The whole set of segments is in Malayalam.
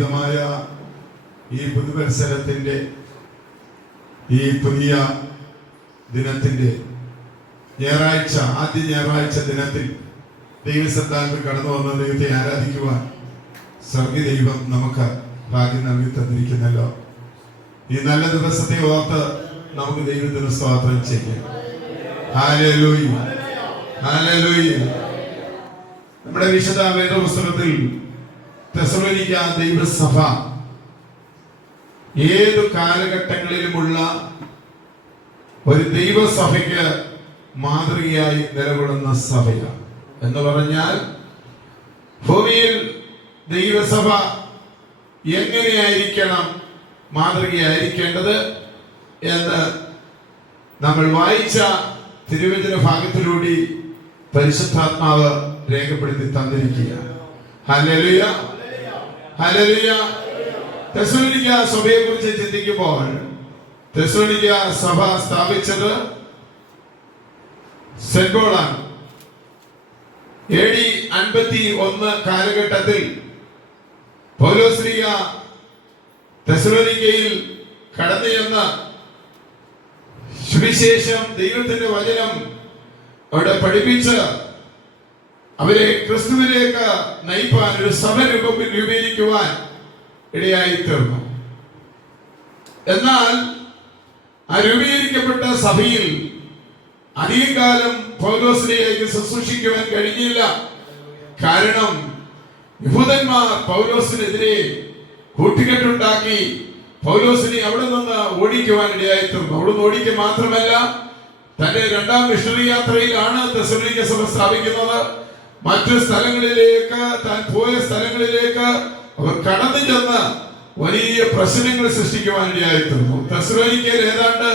അനുഗ്രഹീതമായ ഈ പുതുവത്സരത്തിൻ്റെ ഈ പുതിയ ദിനത്തിൻ്റെ ഞായറാഴ്ച, ആദ്യ ഞായറാഴ്ച ദിനത്തിൽ ദൈവസന്നിധിയിൽ കടന്നു വന്ന ദൈവത്തെ ആരാധിക്കുവാൻ സ്വർഗ്ഗീയ ദൈവം നമുക്ക് ഭാഗ്യം നൽകി തന്നിരിക്കുന്നല്ലോ. ഈ നല്ല ദിവസത്തെ ഓർത്ത് നമുക്ക് ദൈവത്തിന് സ്തോത്രം ചെയ്യാം. Hallelujah, hallelujah. നമ്മുടെ വിശുദ്ധ വേദപുസ്തകത്തിൽ തെസ്സലോനിക്ക ദൈവസഭ ഏതു കാലഘട്ടങ്ങളിലുമുള്ള ഒരു ദൈവസഭയ്ക്ക് മാതൃകയായി നിലകൊള്ളുന്ന സഭയാണ്. എന്ന് പറഞ്ഞാൽ ഭൂമിയിൽ ദൈവസഭ എങ്ങനെയായിരിക്കണം മാതൃകയായിരിക്കേണ്ടത് എന്ന് നമ്മൾ വായിച്ച തിരുവചന ഭാഗത്തിലൂടെ പരിശുദ്ധാത്മാവ് രേഖപ്പെടുത്തി തന്നിരിക്കുകയാണ്. Hallelujah, hallelujah. തെസ്സലോനിക്ക സഭയെ കുറിച്ച് ചിന്തിക്കുമ്പോൾ തെസ്സലോനിക്ക സഭ സ്ഥാപിച്ചത് സെന്റ് പോളാണ്. AD 51 കാലഘട്ടത്തിൽ പൗലോസ്ലീഹ തെസ്സലോനിക്കയിൽ കടന്നു ചെന്ന് സുവിശേഷം, ദൈവത്തിന്റെ വചനം അവിടെ പഠിപ്പിച്ച് അവരെ ക്രിസ്തുവിലേക്ക് നയിപ്പാൻ ഒരു സഭ രൂപീകരിക്കുവാൻ ഇടയായി തീർന്നു. എന്നാൽ ആ രൂപീകരിക്കപ്പെട്ട സഭയിൽ അധികം കാലം പൗലോസിനെയൊക്കെ ശുശ്രൂഷിക്കുവാൻ കഴിഞ്ഞില്ല. കാരണം യഹൂദന്മാർ പൗലോസിനെതിരെ കൂട്ടുകെട്ടുണ്ടാക്കി പൗലോസിനെ അവിടെ നിന്ന് ഓടിക്കുവാൻ ഇടയായി തീർന്നു. അവിടെ നിന്ന് ഓടിക്കുക മാത്രമല്ല, തന്റെ രണ്ടാം മിഷണറി യാത്രയിലാണ് തെസ്സലോനിക്ക സഭ സ്ഥാപിക്കുന്നത്. മറ്റു സ്ഥലങ്ങളിലേക്ക്, താൻ പോയ സ്ഥലങ്ങളിലേക്ക് അവർ കടന്നു ചെന്ന് വലിയ പ്രശ്നങ്ങൾ സൃഷ്ടിക്കുവാൻ ഇടയായി തീർന്നു. തെസ്സലോനിക്കയിൽ ഏതാണ്ട്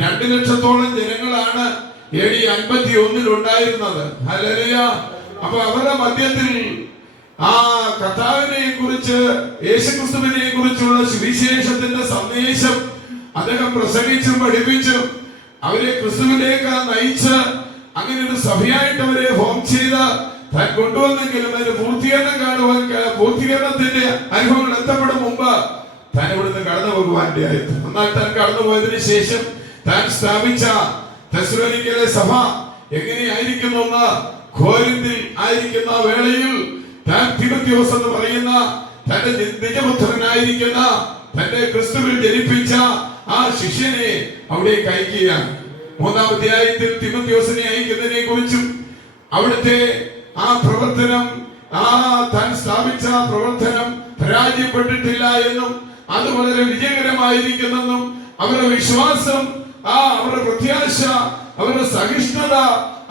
2 ലക്ഷത്തോളം ജനങ്ങളാണ് AD 51 ഉണ്ടായിരുന്നത്. ഹല്ലേലൂയ. അപ്പൊ അവരുടെ മധ്യത്തിൽ ആ കർത്താവിനെ കുറിച്ച്, യേശുക്രിസ്തുവിനെ കുറിച്ചുള്ള സുവിശേഷത്തിന്റെ സന്ദേശം അദ്ദേഹം പ്രസംഗിച്ചും പഠിപ്പിച്ചും അവരെ ക്രിസ്തുവിലേക്ക് നയിച്ച് അങ്ങനെ ഒരു സഭയായിട്ട് അവരെ ഫോം ചെയ്ത് താൻ കൊണ്ടുവന്നെങ്കിലും അതിന്റെ പൂർത്തീകരണത്തിന്റെ അനുഭവങ്ങൾ എത്തപ്പെടും മുമ്പ് താൻ ഇവിടുന്ന് കടന്നു പോകുവാൻ ഇടയായിരുന്നു. എന്നാൽ താൻ കടന്നു പോയതിനു ശേഷം താൻ സ്ഥാപിച്ച തെസ്സലോനിക്കയിലെ സഭ എങ്ങനെയായിരിക്കുന്നു എന്ന് കോരിന്തിൽ ആയിരിക്കുന്ന വേളയിൽ താൻ തിമോഥെയോസ് എന്ന് പറയുന്ന തന്റെ നിജപുത്രനായിരിക്കുന്ന തന്റെ ക്രിസ്തുവിൽ ജനിപ്പിച്ച ആ ശിഷ്യനെ അവിടേക്ക് അയക്കുകയാണ്. 3-ാം അധ്യായത്തിൽ തിമോഥെയോസിനെ അയക്കുന്നതിനെ കുറിച്ചും അവിടുത്തെ ആ പ്രവർത്തനം, താൻ സ്ഥാപിച്ച പ്രവർത്തനം പരാജയപ്പെട്ടിട്ടില്ല എന്നും അത് വളരെ വിജയകരമായിരിക്കുന്നെന്നും അവരുടെ വിശ്വാസം, അവരുടെ പ്രത്യാശ, അവരുടെ സഹിഷ്ണുത,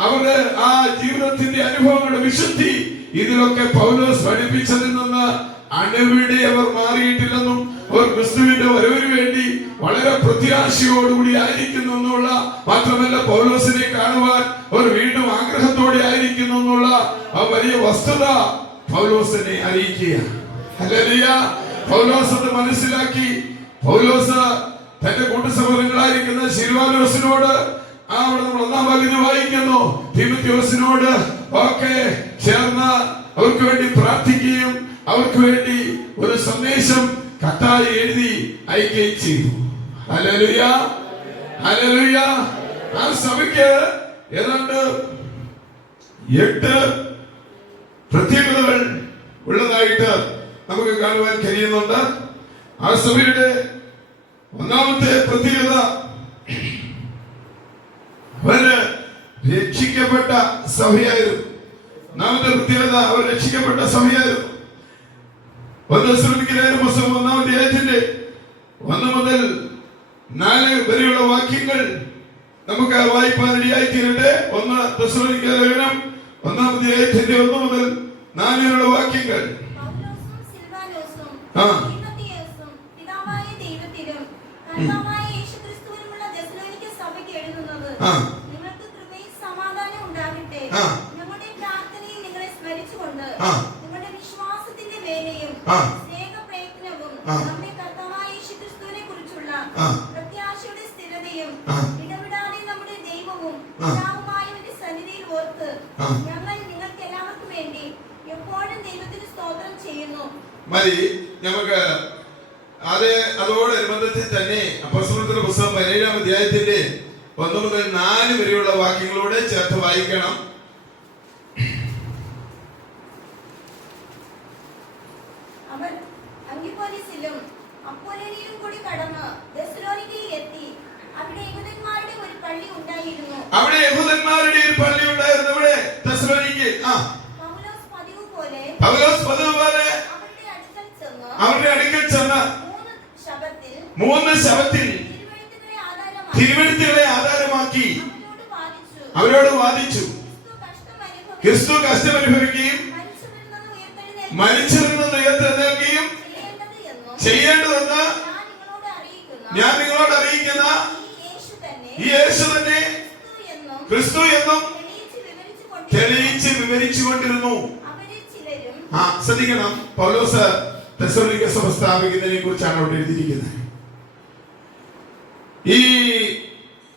അവരുടെ ആ ജീവിതത്തിന്റെ അനുഭവങ്ങളുടെ വിശുദ്ധി, ഇതിലൊക്കെ പൗലോസ് പഠിപ്പിച്ചതിൽ നിന്ന് അണുവിടെ അവർ മാറിയിട്ടില്ലെന്നും അവർ ക്രിസ്തുവിന്റെ വരവിന് വേണ്ടി വളരെ പ്രത്യാശയോടുകൂടി ആയിരിക്കുന്നു എന്നുള്ള, മാത്രമല്ല പൗലോസിനെ കാണുവാൻ അവർ വീണ്ടും ആഗ്രഹത്തോടെ ആയിരിക്കുന്നു എന്നുള്ള ആ വലിയ വസ്തുത പൗലോസിനെ അറിയിക്കുക. ഹല്ലേലൂയ. പൗലോസ് അത് മനസ്സിലാക്കി. പൗലോസ് തന്റെ കൂട്ടുസഹോദരങ്ങളായിരിക്കുന്ന സിൽവാനോസിനോട്, അവിടെ നമ്മൾ 1-ാം ഭാഗത്ത് വായിക്കുന്നു, തിമോഥെയോസിനോട് ഒക്കെ ചേർന്ന് അവർക്ക് വേണ്ടി പ്രാർത്ഥിക്കുകയും അവർക്ക് വേണ്ടി ഒരു സന്ദേശം കത്തായി എഴുതി അയക്കുകയും ചെയ്തു. Hallelujah, hallelujah. ആ സഭയ്ക്ക് ഏതാണ്ട് 8 പ്രത്യേകതകൾ ഉള്ളതായിട്ട് നമുക്ക് കാണുവാൻ കഴിയുന്നുണ്ട്. ആ സഭയുടെ 1-ാമത്തെ പ്രത്യേകത, അവര് രക്ഷിക്കപ്പെട്ട സഭയായിരുന്നു. 1-ാമത്തെ പ്രത്യേകത, അവർ രക്ഷിക്കപ്പെട്ട സഭയായിരുന്നു. തെസ്സലോനിക്കയിലെ പുസ്തകം 1-ാം അധ്യായത്തിന്റെ 1 മുതൽ 4 വരെയുള്ള വാക്യങ്ങൾ നമുക്ക് വായിപ്പാൻ ഇടയായി തീരട്ടെ. 1 തെസ്സലോനിക്ക ലേഖനം 1-ാം അധ്യായത്തിന്റെ 1 മുതൽ 4 വരെയുള്ള വാക്യങ്ങൾ. പ്രത്യാശയുടെ സ്ഥിരതയും ഇടപെടാതെ നമ്മുടെ ദൈവവും പിതാവുമായവന്റെ സന്നിധിയിൽ ഓർത്ത് ഞങ്ങൾ നിങ്ങൾക്ക് എല്ലാവർക്കും വേണ്ടി എപ്പോഴും ദൈവത്തിന് സ്തോത്രം ചെയ്യുന്നു. മതി. നമുക്ക് അതോടനുബന്ധത്തിൽ തന്നെ അപ്പോസ്തലരുടെ പുസ്തകം 17-ാം അധ്യായത്തിന്റെ 1 മുതൽ 4 വരെയുള്ള വാക്യങ്ങളോടെ ചേർത്ത് വായിക്കണം. അവർ അംഗിപ്പോലിസിലും അപ്പോലോനിയിലും കൂടി കടന്ന് തെസ്സലോനിക്കയിൽ എത്തി. അവിടെ യഹൂദന്മാരുടെ ഒരു പള്ളി ഉണ്ടായിരുന്നു. ഇവിടെ തെസ്സലോനിക്കയിൽ പൗലോസ് പതിവ് പോലെ അവരുടെ അടുക്കൽ ചെന്ന് 3 ശബത്തിൽ തിരുവെഴുത്തുകളെ ആധാരമാക്കി അവരോട് വാദിച്ചു. ക്രിസ്തു കഷ്ടമനുഭവിക്കുകയും മരിച്ചവരിൽ നിന്ന് ഉയർത്തെഴുന്നേൽക്കുകയും ചെയ്യേണ്ടതെന്ന് ഞാൻ നിങ്ങളോട് അറിയിക്കുന്ന ഈ യേശു തന്നെ ക്രിസ്തു എന്നും തെളിയിച്ച് വിവരിച്ചുകൊണ്ടിരുന്നു. ശ്രദ്ധിക്കണം, പൗലോസ് തെസ്സലോനിക്ക സഭ സ്ഥാപിക്കുന്നതിനെ കുറിച്ചാണ് അവിടെ എഴുതിയിരിക്കുന്നത്. ഈ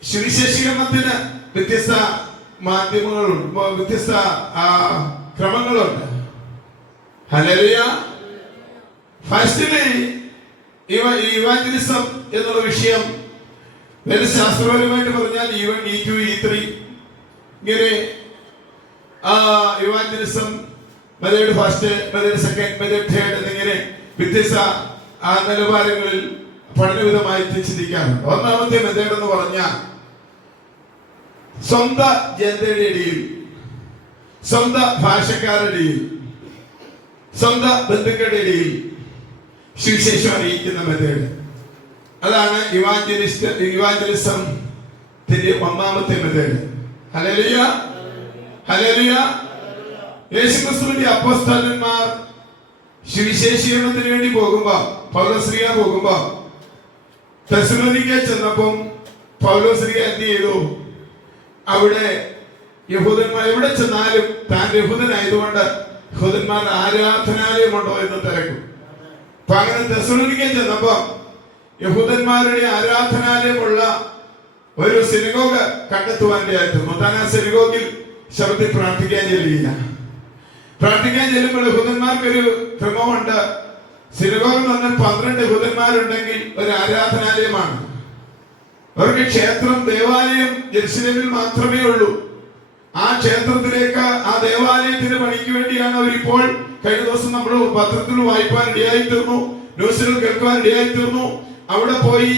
സുവിശേഷീകരണത്തിന് വ്യത്യസ്ത മാധ്യമങ്ങളുണ്ട്, വ്യത്യസ്ത ക്രമങ്ങളുണ്ട്. ഹല്ലേലൂയ. ഫസ്റ്റില് ഇവാഞ്ചലിസം എന്നുള്ള വിഷയം ശാസ്ത്രപരമായിട്ട് പറഞ്ഞാൽ E1, E2, E3 ഇങ്ങനെ evangelism method first, method second, method third എന്നിങ്ങനെ വ്യത്യസ്ത നിലവാരങ്ങളിൽ പഠനവിധമായി ചിന്തിക്കാറുണ്ട്. ഒന്നാമത്തെ മെത്തേഡ് എന്ന് പറഞ്ഞാൽ സ്വന്തം ജനതയുടെ ഇടയിൽ, സ്വന്തം ഭാഷക്കാരുടെ ഇടയിൽ, സ്വന്തം ബന്ധുക്കളുടെ ഇടയിൽ സുവിശേഷം അറിയിക്കുന്ന മെത്തേഡ്. അതാണ് ഇവാഞ്ചലിസത്തിന്റെ ഒന്നാമത്തെ മെത്തേഡ്. Hallelujah, hallelujah. യേശുക്രിസ്തുവിന്റെ അപ്പോസ്തലന്മാർ സുവിശേഷീകരണത്തിന് വേണ്ടി പോകുമ്പോ, പൗലോസ്ലീഹ പോകുമ്പോ തെസ്സലോനിക്കയിൽ ചെന്നപ്പം പൗലോസ്ലീഹ എന്ത് ചെയ്തു? അവിടെ യഹൂദന്മാർ എവിടെ ചെന്നാലും താൻ യഹൂദനായതുകൊണ്ട് യഹൂദന്മാരുടെ ആരാധനാലയമുണ്ടോ എന്ന് തിരക്കും. അപ്പൊ അങ്ങനെ തെസ്സലോനിക്കയിൽ ചെന്നപ്പോ യഹൂദന്മാരുടെ ആരാധനാലയമുള്ള ഒരു സിനഗോഗ് കണ്ടെത്തുവാനായിരുന്നു. താൻ ആ സിനഗോഗിൽ ശബ്ദത്തിൽ പ്രാർത്ഥിക്കാൻ ചെല്ലുകയില്ല. പ്രാർത്ഥിക്കാൻ ചെല്ലുമ്പോൾ യഹൂദന്മാർക്കൊരു ക്രമമുണ്ട്. സിനഗോഗ് എന്ന് പറഞ്ഞാൽ 12 യഹൂദന്മാരുണ്ടെങ്കിൽ ഒരു ആരാധനാലയമാണ്. അവർക്ക് ക്ഷേത്രം, ദേവാലയം യെരുശലേമിൽ മാത്രമേ ഉള്ളൂ. ആ ക്ഷേത്രത്തിലേക്ക്, ആ ദേവാലയത്തിന് പണിക്ക് വേണ്ടിയാണ് അവരിപ്പോൾ കഴിഞ്ഞ ദിവസം നമ്മൾ പത്രത്തിൽ വായിക്കാൻ ഇടയായി തീർന്നു, ന്യൂസുകൾ കേൾക്കാൻ ഇടയായി തീർന്നു. അവിടെ പോയി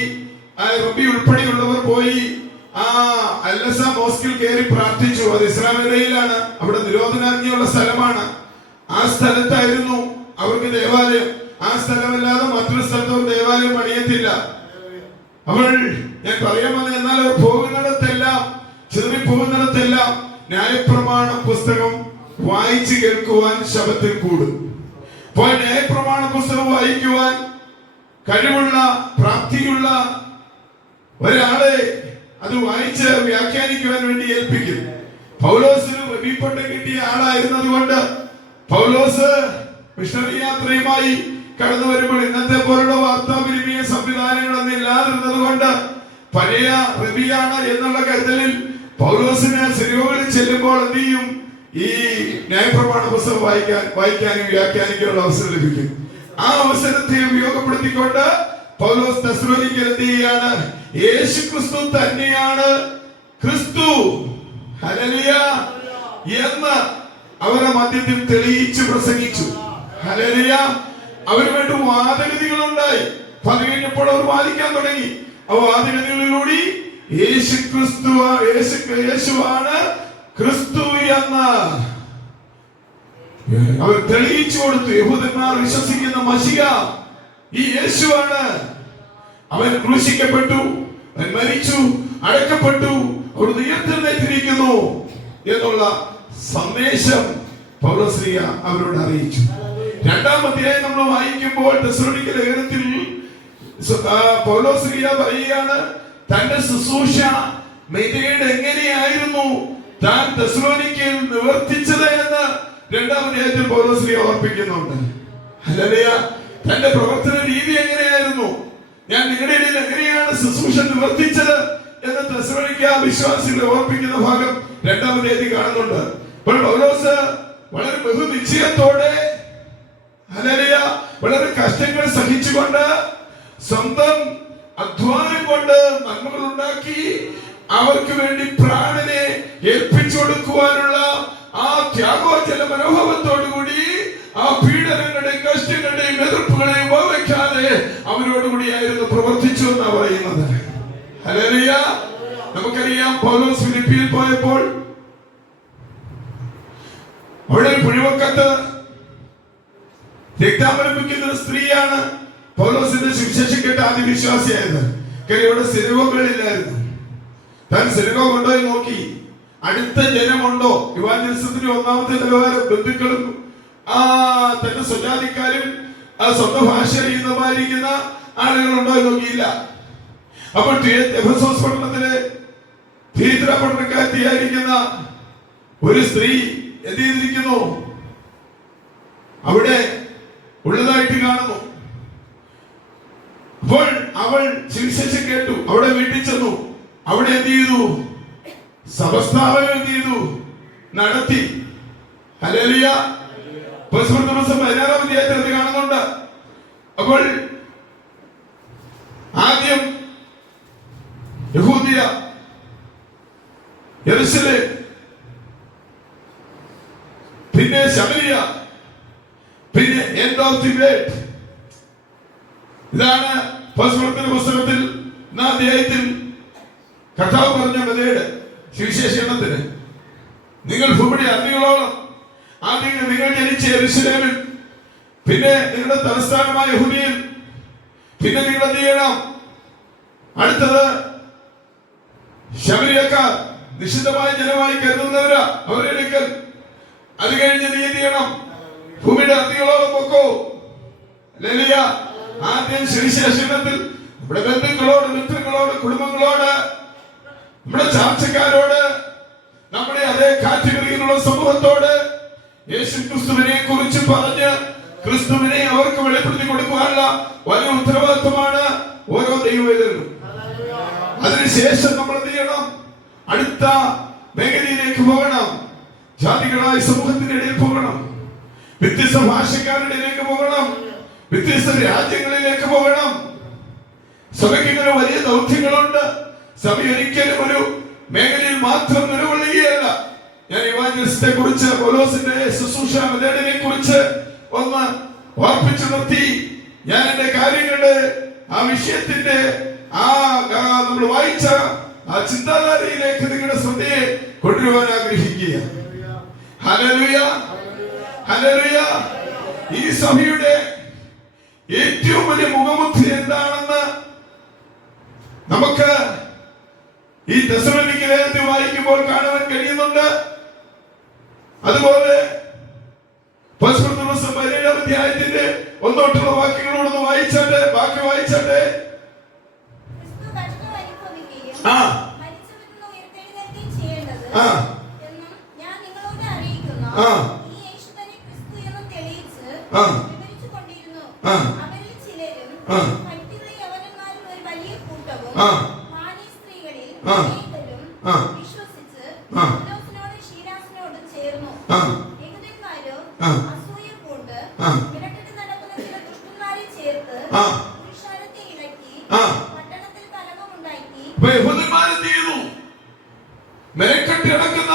റബി ഉൾപ്പെടെയുള്ളവർ പോയി ആ അൽനസ മോസ്കിൽ കയറി പ്രാർത്ഥിച്ചു. അത് ഇസ്രായേലിലാണ്, അവിടെ നിരോധനാജ്ഞയുള്ള സ്ഥലമാണ്. ആ സ്ഥലത്തായിരുന്നു അവർക്ക് ദേവാലയം. ആ സ്ഥലമല്ലാതെ മറ്റൊരു സ്ഥലത്ത് അവർ ദേവാലയം പണിയത്തില്ല. ഞാൻ പറയാൻ വന്ന, എന്നാൽ അവർ പോകുന്നിടത്തെല്ലാം, ചിതറിപ്പോകുന്നിടത്തെല്ലാം ന്യായപ്രമാണ പുസ്തകം വായിച്ചു കേൾക്കുവാൻ ശബത്തിൽ കൂടും. അപ്പോൾ ന്യായപ്രമാണ പുസ്തകം വായിക്കുവാൻ കഴിവുള്ള, പ്രാപ്തിയുള്ള ഒരാളെ അത് വായിച്ച് വ്യാഖ്യാനിക്കുവാൻ വേണ്ടി ഏൽപ്പിക്കും. പൗലോസിന് റബിപ്പട്ടം കിട്ടിയ ആളായിരുന്നത് കൊണ്ട് പൗലോസ് മിഷണറി യാത്രയുമായി കടന്നു വരുമ്പോൾ ഇന്നത്തെ പോലുള്ള വാർത്താവിനിമയ സംവിധാനങ്ങളൊന്നും ഇല്ലാതിരുന്നത് കൊണ്ട് പഴയ റബിയാണ് എന്നുള്ള കരുതലിൽ പൗലോസിന് സിനഗോഗിൽ ചെല്ലുമ്പോൾ എന്ത് ചെയ്യും? ഈ ന്യായപ്രമാണ പുസ്തകം വായിക്കാനും വ്യാഖ്യാനിക്കാനുള്ള അവസരം ലഭിക്കും. ആ അവസരത്തെ ഉപയോഗപ്പെടുത്തിക്കൊണ്ട് പൗലോസ് തെസ്സലോനിക്കയിൽ എന്ത് ചെയ്യാണ്? യേശു ക്രിസ്തു തന്നെയാണ് ക്രിസ്തു, ഹല്ലേലൂയ, എന്ന് അവരുടെ മധ്യത്തിൽ തെളിയിച്ചു പ്രസംഗിച്ചു. ഹല്ലേലൂയ. അവര് വേണ്ടി വാദഗതികളുണ്ടായി. അത് കഴിഞ്ഞപ്പോൾ അവർ വാദിക്കാൻ തുടങ്ങി. ആ വാദഗതികളിലൂടെ യേശുവാണ് ക്രിസ്തു എന്ന് അവർ തെളിയിച്ചു കൊടുത്തു. യഹൂദന്മാർ വിശ്വസിക്കുന്ന മശിഹ ഈ യേശുവാണ്. അവൻ ക്രൂശിക്കപ്പെട്ടു, അവൻ മരിച്ചു, അടക്കപ്പെട്ടു, അവർ ഉയർത്തെഴുന്നേറ്റിരിക്കുന്നു എന്നുള്ള സന്ദേശം പൗലോസ്ലീഹ അവരോട് അറിയിച്ചു. 2-ാം അധ്യായം നമ്മൾ വായിക്കുമ്പോൾ തെസ്സലോനിക്ക ലേഖനത്തിൽ പൗലോസ്ലീഹ പറയുകയാണ്, തന്റെ ശുശ്രൂഷ മെത്തേഡ് എങ്ങനെയായിരുന്നു താൻ തെസ്സലോനിക്കയിൽ നിവർത്തിച്ചത് എന്ന് 2-ാം അധ്യായത്തിൽ പൗലോസ്ലീഹ ഓർപ്പിക്കുന്നുണ്ട്. ഹല്ലേലൂയ. തന്റെ പ്രവർത്തന രീതി എങ്ങനെയായിരുന്നു, ഞാൻ നിങ്ങളുടെ ഇടയിൽ എങ്ങനെയാണ് ശുശ്രൂഷ നിവർത്തിച്ചത് എന്ന് തെസ്സലോനിക്ക വിശ്വാസികളെ ഓർപ്പിക്കുന്ന ഭാഗം 2-ാം അധ്യായത്തിൽ കാണുന്നുണ്ട്. അപ്പോൾ പൗലോസ് വളരെ ബഹുനിശ്ചയത്തോടെ, ഹല്ലേലൂയ, വളരെ കഷ്ടങ്ങൾ സഹിച്ചുകൊണ്ട് സ്വന്തം അധ്വാനം കൊണ്ട് നന്മകൾ ഉണ്ടാക്കി അവർക്ക് വേണ്ടി പ്രാണനെ ഏൽപ്പിച്ചു കൊടുക്കുവാനുള്ള ആ ത്യാഗോചന മനോഭാവത്തോടുകൂടി ആ പീഡനങ്ങളുടെയും കഷ്ടങ്ങളുടെയും എതിർപ്പുകളെയും വകവയ്ക്കാതെ അവരോടുകൂടിയായിരുന്നു പ്രവർത്തിച്ചു എന്നാണ് പറയുന്നത്. ഹല്ലേലൂയ. നമുക്കറിയാം, പൗലോസ് ഫിലിപ്പിയിൽ പോയപ്പോൾ അവിടെ ഒരു പുഴിവക്കത്ത് രക്താമലപിക്കുന്ന ഒരു സ്ത്രീയാണ് പൗലോസിന്റെ സുവിശേഷം കേട്ട് ആദ്യ വിശ്വാസിയായത്. കാര്യം ഇവിടെ സിനഗോഗുകളില്ലായിരുന്നു. താൻ സിനഗോഗ് കൊണ്ടുപോയി നോക്കി, അടുത്ത ജനമുണ്ടോ, ഇവാഞ്ചലിസത്തിന്റെ ഒന്നാമത്തെ നിലവാരം ബന്ധുക്കളും തന്റെ സ്വജാതിക്കാരും സ്വന്തം ഭാഷ അറിയുന്നവരായിരിക്കുന്ന ആളുകളുണ്ടോ എന്ന് നോക്കിയില്ല. അപ്പോൾ എഫെസോസ് പട്ടണത്തിലെ തീത്ര പട്ടണക്കാരിയായിരിക്കുന്ന ഒരു സ്ത്രീ എന്ത് ചെയ്തിരിക്കുന്നു, അവിടെ ഉള്ളതായിട്ട് കാണുന്നു. അപ്പോൾ അവൾ സുവിശേഷം കേട്ടു, അവിടെ വീട്ടിൽ ചെന്നു. അവിടെ എന്ത് ചെയ്തു? സഭസ്ഥാപനം എന്ത് ചെയ്തു? നടത്തി. ഹല്ലേലൂയ. 16-ാം അധ്യായത്തിൽ അത് കാണുന്നുണ്ട്. അപ്പോൾ ആദ്യം യഹൂദിയ, യെരുശലേം, പിന്നെ ശമരിയ, പിന്നെ എൻഡ് ഓഫ് ദി വേൾഡ്. ഇതാണ് പുസ്തകത്തിൽ അധ്യായത്തിൽ കർത്താവ് പറഞ്ഞ മെതേഡ് സുവിശേഷണത്തിന്. നിങ്ങൾ ഭൂമിയുടെ അതിരുകളോളം, ആദ്യം നിങ്ങൾ ജനിച്ച യെരുശലേമിൽ, പിന്നെ നിങ്ങളുടെ തലസ്ഥാനമായ യഹൂദിയിൽ, പിന്നെ നിങ്ങൾ എന്ത് ചെയ്യണം? അടുത്തത് ശമരിയക്കാർ, നിഷിദ്ധമായ ജനമായി കരുതുന്നവരാ, അവരെ എടുക്കൽ. അത് കഴിഞ്ഞ് നീ എന്ത് ചെയ്യണം? ഭൂമിയുടെ അതിരുകളോളം പൊക്കോ. ഹല്ലേലൂയ. ആദ്യം സുവിശേഷണത്തിൽ നമ്മുടെ ബന്ധുക്കളോട്, മിത്രങ്ങളോട്, കുടുംബങ്ങളോട്, നമ്മുടെ ചാർച്ചക്കാരോട്, നമ്മുടെ അതേ കാറ്റഗറിയിലുള്ള സമൂഹത്തോട് യേശു ക്രിസ്തുവിനെ കുറിച്ച് പറഞ്ഞ് ക്രിസ്തുവിനെ അവർക്ക് വെളിപ്പെടുത്തി കൊടുക്കുവാനുള്ള വലിയ ഉത്തരവാദിത്വമാണ് ഓരോ ദൈവവേദനയും. അതിനുശേഷം നമ്മൾ എന്ത് ചെയ്യണം? അടുത്ത മേഖലയിലേക്ക് പോകണം. ജാതികളായ സമൂഹത്തിന്റെ ഇടയിൽ പോകണം, വ്യത്യസ്ത ഭാഷക്കാരുടെ ഇടയിലേക്ക് പോകണം, വ്യത്യസ്ത രാജ്യങ്ങളിലേക്ക് പോകണം. സഭയ്ക്ക് ഇങ്ങനെ വലിയ ദൗത്യങ്ങളുണ്ട്. സഭ ഒരിക്കലും ഒരു മേഖലയിൽ മാത്രം നിലകൊള്ളുകയല്ല. ഞാൻ ഇവാഞ്ചലിസത്തെ കുറിച്ച്, പൗലോസിന്റെ ശുശ്രൂഷ മെതേഡിനെ കുറിച്ച് ഒന്ന് ഓർപ്പിച്ചു നിർത്തി ഞാൻ എന്റെ കാര്യങ്ങളുടെ ആ വിഷയത്തിന്റെ നമ്മൾ വായിച്ച ആ ചിന്താധാരയിലേക്ക് നിങ്ങളുടെ ശ്രദ്ധയെ കൊണ്ടുവരുവാൻ ആഗ്രഹിക്കുക. Hallelujah, hallelujah. ഈ സഭയുടെ ഏറ്റവും വലിയ മുഖമുദ്ര എന്താണെന്ന് നമുക്ക് ഈ തെസ്സലോനിക്ക ലേഖനം വായിക്കുമ്പോൾ കാണുവാൻ കഴിയുന്നുണ്ട്. അതുപോലെ 17-ാം അധ്യായത്തിന്റെ 1 തൊട്ടുള്ള വാക്യങ്ങളോടൊന്ന് വായിച്ചാട്ടെ, ബാക്കി വായിച്ചാട്ടെ. മെനക്കെട്ടി നടക്കുന്ന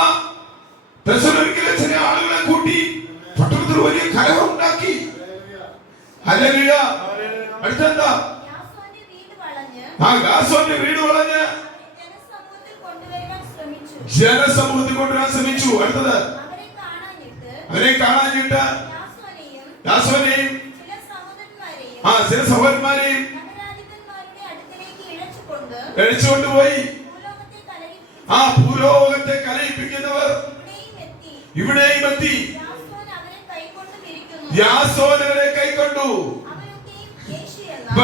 തെസ്സലോനിക്കയിലെ ചില ആളുകളെ കൂട്ടി പട്ടണത്തിൽ വലിയ കലഹം ഉണ്ടാക്കി. ഹല്ലേലൂയ. അടുത്തെന്താ? ഗാസോന്റെ വീട് വളഞ്ഞ് ജനസമൂഹത്തിൽ കൊണ്ടുവരാൻ ശ്രമിച്ചു. അടുത്തത് അവരെ കാണാഞ്ഞിട്ട് യാസോനെയും ചില സഹോദരന്മാരെയും എഴിച്ചുകൊണ്ടുപോയി. ഭൂലോകത്തെ കലയിപ്പിക്കുന്നവർ ഇവിടെയും എത്തി. യാസോൻ അവരെ കൈക്കൊണ്ടു.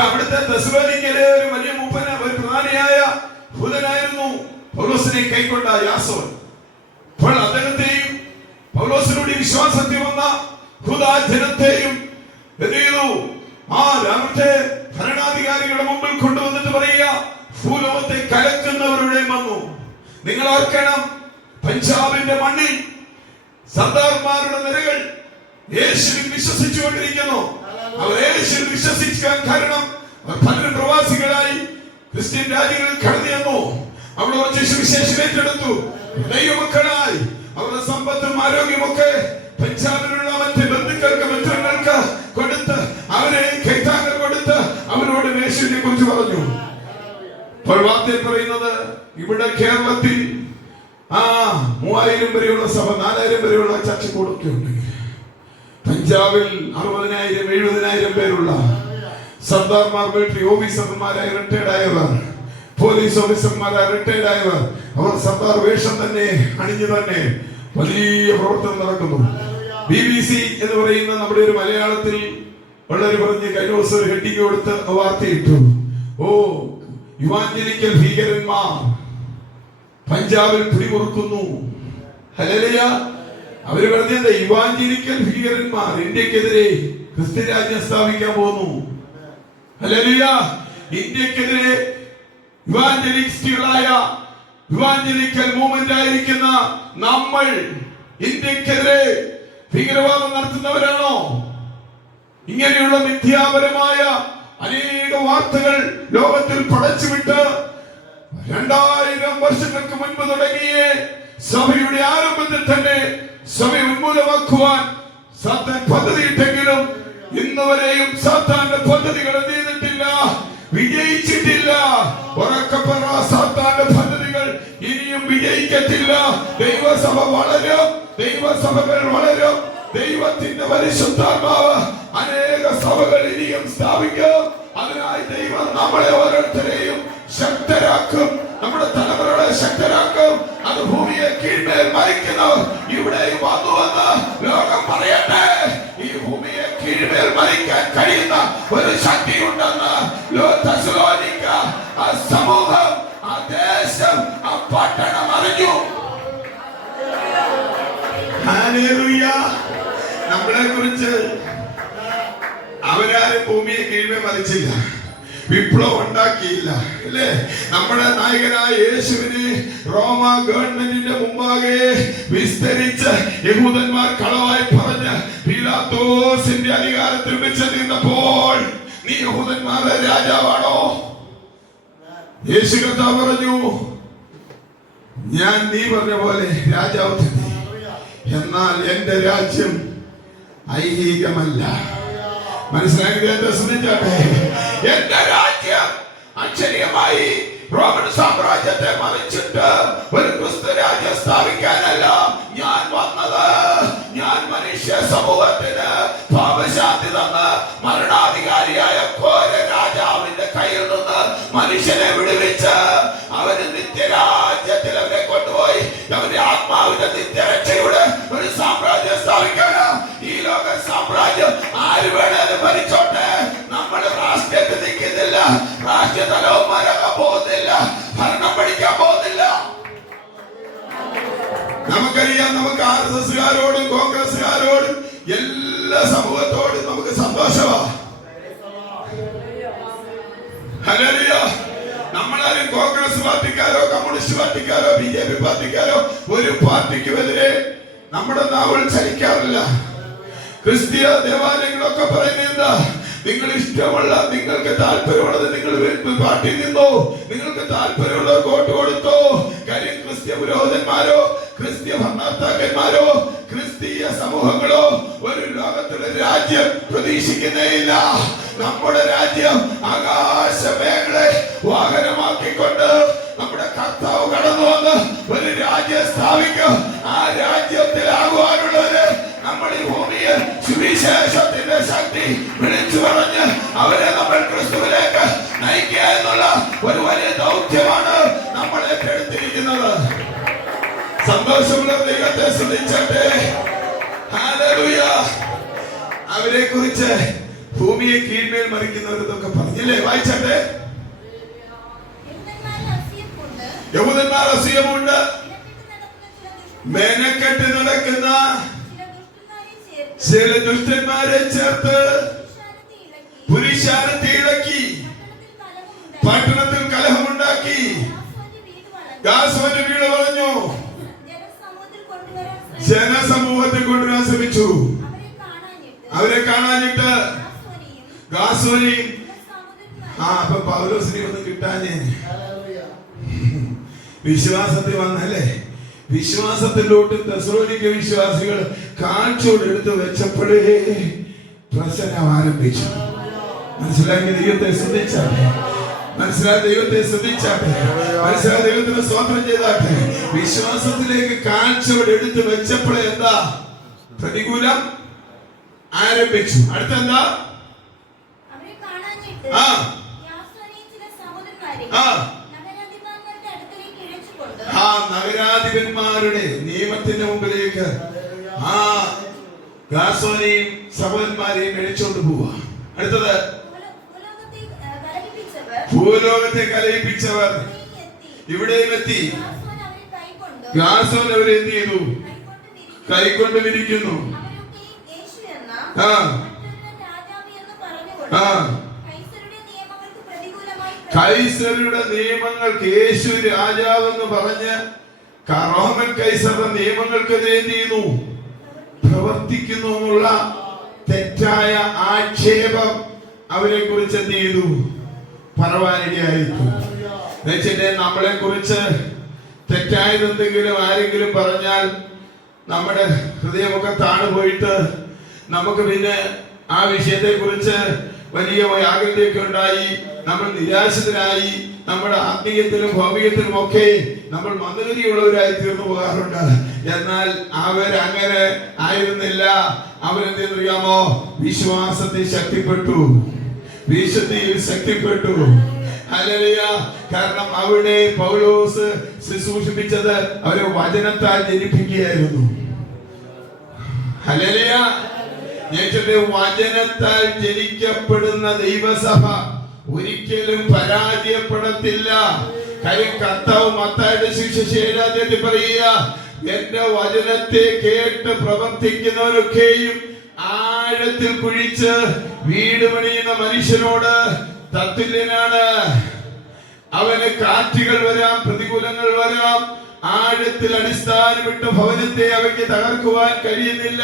അവിടുത്തെ തെസ്സലോനിക്കയിലെ ഒരു വലിയ മൂപ്പന, ഒരു പ്രധാനിയായ ഭൂതനായിരുന്നു പൗലോസിനെ കൈക്കൊണ്ട യാസോൻ. അപ്പോൾ അദ്ദേഹത്തെയും പൗലോസിലൂടെ വിശ്വാസത്തിൽ വന്ന ഭൂതാജനത്തെയും എന്ത് ചെയ്തു? രാമത്തെ ഭരണാധികാരികളുടെ മുമ്പിൽ കൊണ്ടുവന്നിട്ട് പറയുക, ഭൂലോകത്തെ കലക്കുന്നവരുടെ വന്നു. നിങ്ങൾ ഓർക്കണം, പഞ്ചാബിന്റെ മണ്ണിൽ സർദാർമാരുടെ നിരകൾ യേശുവിൽ വിശ്വസിച്ചുകൊണ്ടിരിക്കുന്നു. അവർ യേശുവിൽ വിശ്വസിക്കാൻ കാരണം അവർ പലരും പ്രവാസികളായി ക്രിസ്ത്യൻ രാജ്യങ്ങളിൽ കടന്നു ചെന്നു. അവിടെ വച്ച് സുവിശേഷം ഏറ്റെടുത്തു. ദൈവമക്കളായി അവരുടെ സമ്പത്തും ആരോഗ്യമൊക്കെ പഞ്ചാബിലുള്ള മറ്റ് ബന്ധുക്കൾക്ക് മിത്രങ്ങൾക്ക് കൊടുത്ത് അവരെ കൈത്താങ്ങൾ കൊടുത്ത് അവരോട് യേശുവിനെ കുറിച്ച് പറഞ്ഞു. ഇപ്പോൾ വാർത്തയിൽ പറയുന്നത് ഇവിടെ കേരളത്തിൽ 3000 വരെയുള്ള സഭ, 4000 വരെയുള്ള ചർച്ചക്കൂടൊക്കെ ഉണ്ട്. പഞ്ചാബിൽ 60,000 70,000 പേരുള്ള സർദാർമാർ, മിലിറ്ററി ഓഫീസർമാരായി റിട്ടയർഡ് ആയവർ, പോലീസ് ഓഫീസർമാരായി റിട്ടയർഡ് ആയവർ, അവർ സർദാർ വേഷം തന്നെ അണിഞ്ഞു തന്നെ വലിയ പ്രവർത്തനം നടക്കുന്നു. BBC എന്ന് പറയുന്ന നമ്മുടെ ഒരു മലയാളത്തിൽ വളരെ പറഞ്ഞ് കഴിഞ്ഞ ദിവസം ഒരു ഹെഡിങ് കൊടുത്ത് വാർത്തയിട്ടു. ഇവാഞ്ചലിക്കൽ ഭീകരന്മാർ പഞ്ചാബിൽ പിടിമുറുക്കുന്നു. ഹല്ലേലൂയ. അവര് പറഞ്ഞത് ഇവാഞ്ചലിക്കൽ ഭീകരന്മാർ ഇന്ത്യക്കെതിരെ ക്രിസ്ത്യരാജ്യം സ്ഥാപിക്കാൻ പോകുന്നു. ഹല്ലേലൂയ. ഇന്ത്യക്കെതിരെ ഇവാഞ്ചലിക്കൽ മൂവ്മെന്റ് ആയിരിക്കുന്ന നമ്മൾ ഇന്ത്യക്കെതിരെ ഭീകരവാദം നടത്തുന്നവരാണോ? ഇങ്ങനെയുള്ള മിഥ്യാപരമായ അനേക വാർത്തകൾ ലോകത്തിൽ പടച്ചുവിട്ട് 2000 വർഷങ്ങൾക്ക് മുൻപ് തുടങ്ങിയ സഭയുടെ ആരംഭത്തിൽ തന്നെ സഭയെ ഉന്മൂലമാക്കുവാൻ സാത്താൻ പദ്ധതിയിട്ടെങ്കിലും ഇന്നുവരെയും സാത്താന്റെ പദ്ധതികൾ എന്ത് ചെയ്തിട്ടില്ല, വിജയിച്ചിട്ടില്ല. ഉറക്കപ്പറ, സാത്താന്റെ പദ്ധതികൾ ഇനിയും വിജയിക്കത്തില്ല. ദൈവസഭ വളരും, ദൈവസഭകൾ വളരും. ദൈവത്തിന്റെ പരിശുദ്ധാത്മാവ് അനേക സഭകൾ ഇനിയും സ്ഥാപിക്കും. അതിനായി ദൈവം നമ്മളെ ഓരോരുത്തരെയും ശക്തരാക്കും, നമ്മുടെ തലമുറകളെ ശക്തരാക്കും. അത് ഭൂമിയെ കീഴ്മേൽ മരിക്കുന്നവർ ഇവിടെയും വന്നുവെന്ന് ലോകം പറയട്ടെ. ഈ ഭൂമിയെ കീഴ്മേൽ മരിക്കാൻ കഴിയുന്ന ഒരു ശക്തി ഉണ്ടെന്ന് തെസ്സലോനിക്ക, ആ സമൂഹം, ആ ദേശം, ആ പട്ടണം അറിഞ്ഞു. ഹല്ലേലൂയ. നമ്മളെ കുറിച്ച് അവരാരും ഭൂമിയെ കീഴ്മേൽ മരിച്ചില്ല, വിപ്ലവം ഉണ്ടാക്കിയില്ല, അല്ലേ? നമ്മുടെ നായകനായ യേശുവിനെ റോമ ഗവൺമെന്റിന്റെ മുമ്പാകെ വിസ്തരിച്ച് യഹൂദന്മാർ കളവായി പറഞ്ഞ് പീലാത്തോസിന്റെ അധികാരത്തിൽ വെച്ച് നിന്നപ്പോൾ, നീ യഹൂദന്മാരുടെ രാജാവാണോ? യേശു കർത്താവ് പറഞ്ഞു, ഞാൻ നീ പറഞ്ഞ പോലെ രാജാവ് തന്നെ, എന്നാൽ എന്റെ രാജ്യം ഐഹികമല്ല. മനസ്സിലാക്കിയിട്ട് ശ്രദ്ധിച്ചാട്ടെ. എന്റെ രാജ്യം അക്ഷരീയമായി റോമൻ സാമ്രാജ്യത്തെ മറിച്ചിട്ട് ഒരു ക്രിസ്തു രാജ്യം സ്ഥാപിക്കാനല്ല ഞാൻ വന്നത്. ഞാൻ മനുഷ്യ സമൂഹത്തിന് പാപശാന്തി തന്ന് മരണാധികാരിയായ ഘോര രാജാവിന്റെ കയ്യിൽ നിന്ന് മനുഷ്യനെ വിടുവിച്ച് അവന് നിത്യരാജ്യത്തിൽ അവരെ കൊണ്ടുപോയി അവന്റെ ആത്മാവിന്റെ നിത്യരക്ഷയുടെ ഒരു സാമ്രാജ്യം സ്ഥാപിക്കാനാ. ഈ ലോക സാമ്രാജ്യം ആര് വേണേലും ഭരിച്ചോട്ടെ, നമ്മുടെ രാഷ്ട്രീയത്തിൽ നിൽക്കുന്നില്ല, രാഷ്ട്രീയ തലവും മരക്കാൻ പോകുന്നില്ല, ഭരണം പഠിക്കാൻ പോകുന്നില്ല. നമുക്കറിയാം, നമുക്ക് RSSകാരോടും കോൺഗ്രസ്സുകാരോടും എല്ലാ സമൂഹത്തോടും നമുക്ക് സന്തോഷമാണ്. ഹല്ലേലൂയ. നമ്മളാരും കോൺഗ്രസ് പാർട്ടിക്കാരോ കമ്മ്യൂണിസ്റ്റ് പാർട്ടിക്കാരോ BJP പാർട്ടിക്കാരോ ഒരു പാർട്ടിക്കുമെതിരെ നമ്മുടെ നാവുകൾ ചലിക്കാറില്ല. ക്രിസ്തീയ ദേവാലയങ്ങളൊക്കെ പറയുന്നത് നിങ്ങൾ ഇഷ്ടമുള്ള, നിങ്ങൾക്ക് താല്പര്യമുള്ളത് നിങ്ങൾ പാർട്ടിയിൽ നിന്നോ, നിങ്ങൾക്ക് താല്പര്യമുള്ളവർ വോട്ട് കൊടുത്തോ. കാര്യം ക്രിസ്ത്യ പുരോഹിതന്മാരോ ക്രിസ്ത്യ ഭരണകർത്താക്കന്മാരോ ക്രിസ്തീയ സമൂഹങ്ങളോ ഒരു ലോകത്തിലെ രാജ്യം പ്രതീക്ഷിക്കുന്നേയില്ല. നമ്മുടെ രാജ്യം ആകാശമേഖലയെ വാഹനമാക്കിക്കൊണ്ട് നമ്മുടെ കർത്താവ് കടന്നു വന്ന് ഒരു രാജ്യം സ്ഥാപിക്കും. ആ രാജ്യത്തിലാകുവാനുള്ളവര് നമ്മൾ ഈ ഭൂമിയിൽ സുവിശേഷത്തിന്റെ ശക്തി വിളിച്ചു പറഞ്ഞ് അവരെ നമ്മൾ ക്രിസ്തുവിലേക്ക് നയിക്കുക എന്നുള്ള ഒരു വലിയ ദൗത്യമാണ് നമ്മൾ ഏറ്റെടുത്തിരിക്കുന്നത്. സന്തോഷമുള്ള ദൈവത്തെ സ്തുതിച്ചട്ടെ. ഹല്ലേലൂയ. അവരെ കുറിച്ച് ഭൂമിയെ കീഴ്മേൽ മറിക്കുന്നവരെന്നൊക്കെ പറഞ്ഞില്ലേ? വായിച്ചട്ടെ. യഹൂദന്മാർ അസൂയമുണ്ട്, മെനക്കെട്ട് നടക്കുന്ന ചില ദുഷ്ടന്മാരെ ചേർത്ത് പുരുഷാരത്തെ ഇളക്കി പട്ടണത്തിൽ കലഹമുണ്ടാക്കി ദാസോന്റെ വീട് വളഞ്ഞു, ജനസമൂഹത്തെ കൊണ്ടുവരാൻ ശ്രമിച്ചു. അവരെ കാണാനിട്ട് ഗാസോനെയും. ചില സഹോദരന്മാരും അപ്പൊ പൗലോസിനെ ഒന്നും കിട്ടാനേ വിശ്വാസത്തിൽ വന്നല്ലേ. വിശ്വാസത്തിലോട്ട് തെസ്സലോനിക്ക വിശ്വാസികൾ കാഴ്ചയോട് എടുത്ത് വെച്ചപ്പോഴേ പ്രശ്നം ആരംഭിച്ചു. മനസ്സിലാക്കി ദൈവത്തെ ശ്രദ്ധിച്ചാട്ടെ, മനസ്സിലായ ദൈവത്തെ ശ്രദ്ധിച്ചാട്ടെ, മനസ്സിലായ ദൈവത്തിന് സ്തോത്രം ചെയ്താട്ടെ. വിശ്വാസത്തിലേക്ക് കാഴ്ചയോട് എടുത്ത് വെച്ചപ്പോഴേ എന്താ പ്രതികൂലം ആരംഭിച്ചു. അടുത്തെന്താ? അവരെ കാണാഞ്ഞിട്ട് ആ യാസോനെയും ചില സഹോദരന്മാരെയും ആ നഗരാധിപന്മാരുടെ അടുക്കലേക്ക് ഇഴച്ചുകൊണ്ട് നഗരാധിപന്മാരുടെ നിയമത്തിന്റെ മുമ്പിലേക്ക് ഗാസോനെയും സഹോദരന്മാരെയും എഴിച്ചോണ്ട് പോവാ. അടുത്തത് ഭൂലോകത്തെ കലയിപ്പിച്ചവർ ഇവിടെയും എത്തി. ഗാസോൻ അവരെ എന്ത് ചെയ്തു? കൈക്കൊണ്ട് വിരിക്കുന്നു. കൈസരുടെ നിയമങ്ങൾക്ക് യേശു രാജാവെന്ന് പറഞ്ഞ് റോമൻ കൈസറുടെ നിയമങ്ങൾക്കെതിരെ എന്ത് ചെയ്യുന്നു? പ്രവർത്തിക്കുന്നു എന്നുള്ള തെറ്റായ ആക്ഷേപം അവരെ കുറിച്ച് എന്ത് ചെയ്തു? പറവാനിടയായിരിക്കും. നമ്മളെ കുറിച്ച് തെറ്റായതെന്തെങ്കിലും ആരെങ്കിലും പറഞ്ഞാൽ നമ്മുടെ ഹൃദയമൊക്കെ താണുപോയിട്ട് നമുക്ക് പിന്നെ ആ വിഷയത്തെ കുറിച്ച് വലിയ ആകൃതിയൊക്കെ ഉണ്ടായി, നമ്മൾ നിരാശരായി, നമ്മുടെ ആത്മീയത്തിലും ഭൗമികത്തിലും ഒക്കെ നമ്മൾ മന്ദഗതിയുള്ളവരായി തീർന്നു പോകാറുണ്ട്. എന്നാൽ അവരങ്ങനെ ആയിരുന്നില്ല. അവരെന്തെന്നറിയാമോ? വിശ്വാസത്തിൽ ശക്തിപ്പെട്ടു, വിശുദ്ധിയിൽ ശക്തിപ്പെട്ടു. ഹല്ലേലൂയ. കാരണം അവിടെ പൗലോസ് ശുശ്രൂഷിപ്പിച്ചത് അവരെ വചനത്താൽ ജനിപ്പിക്കുകയായിരുന്നു. ഹല്ലേലൂയ. വചനത്താൽ ജനിക്കപ്പെടുന്ന ദൈവസഭ ഒരിക്കലും പരാജയപ്പെടത്തില്ല. കർത്താവ് മത്തായിയുടെ സുവിശേഷം 7-ാം അധ്യായത്തിൽ പറയുക, എന്റെ വചനത്തെ കേട്ട് പ്രവർത്തിക്കുന്നവരൊക്കെയും ആഴത്തിൽ കുഴിച്ച് വീട് പണിയുന്ന മനുഷ്യനോട് തത്തുല്യനാണ്. അവന് കാറ്റുകൾ വരാം, പ്രതികൂലങ്ങൾ വരാം, ആഴത്തിൽ അടിസ്ഥാനമിട്ട ഭവനത്തെ അവയ്ക്ക് തകർക്കുവാൻ കഴിയുന്നില്ല.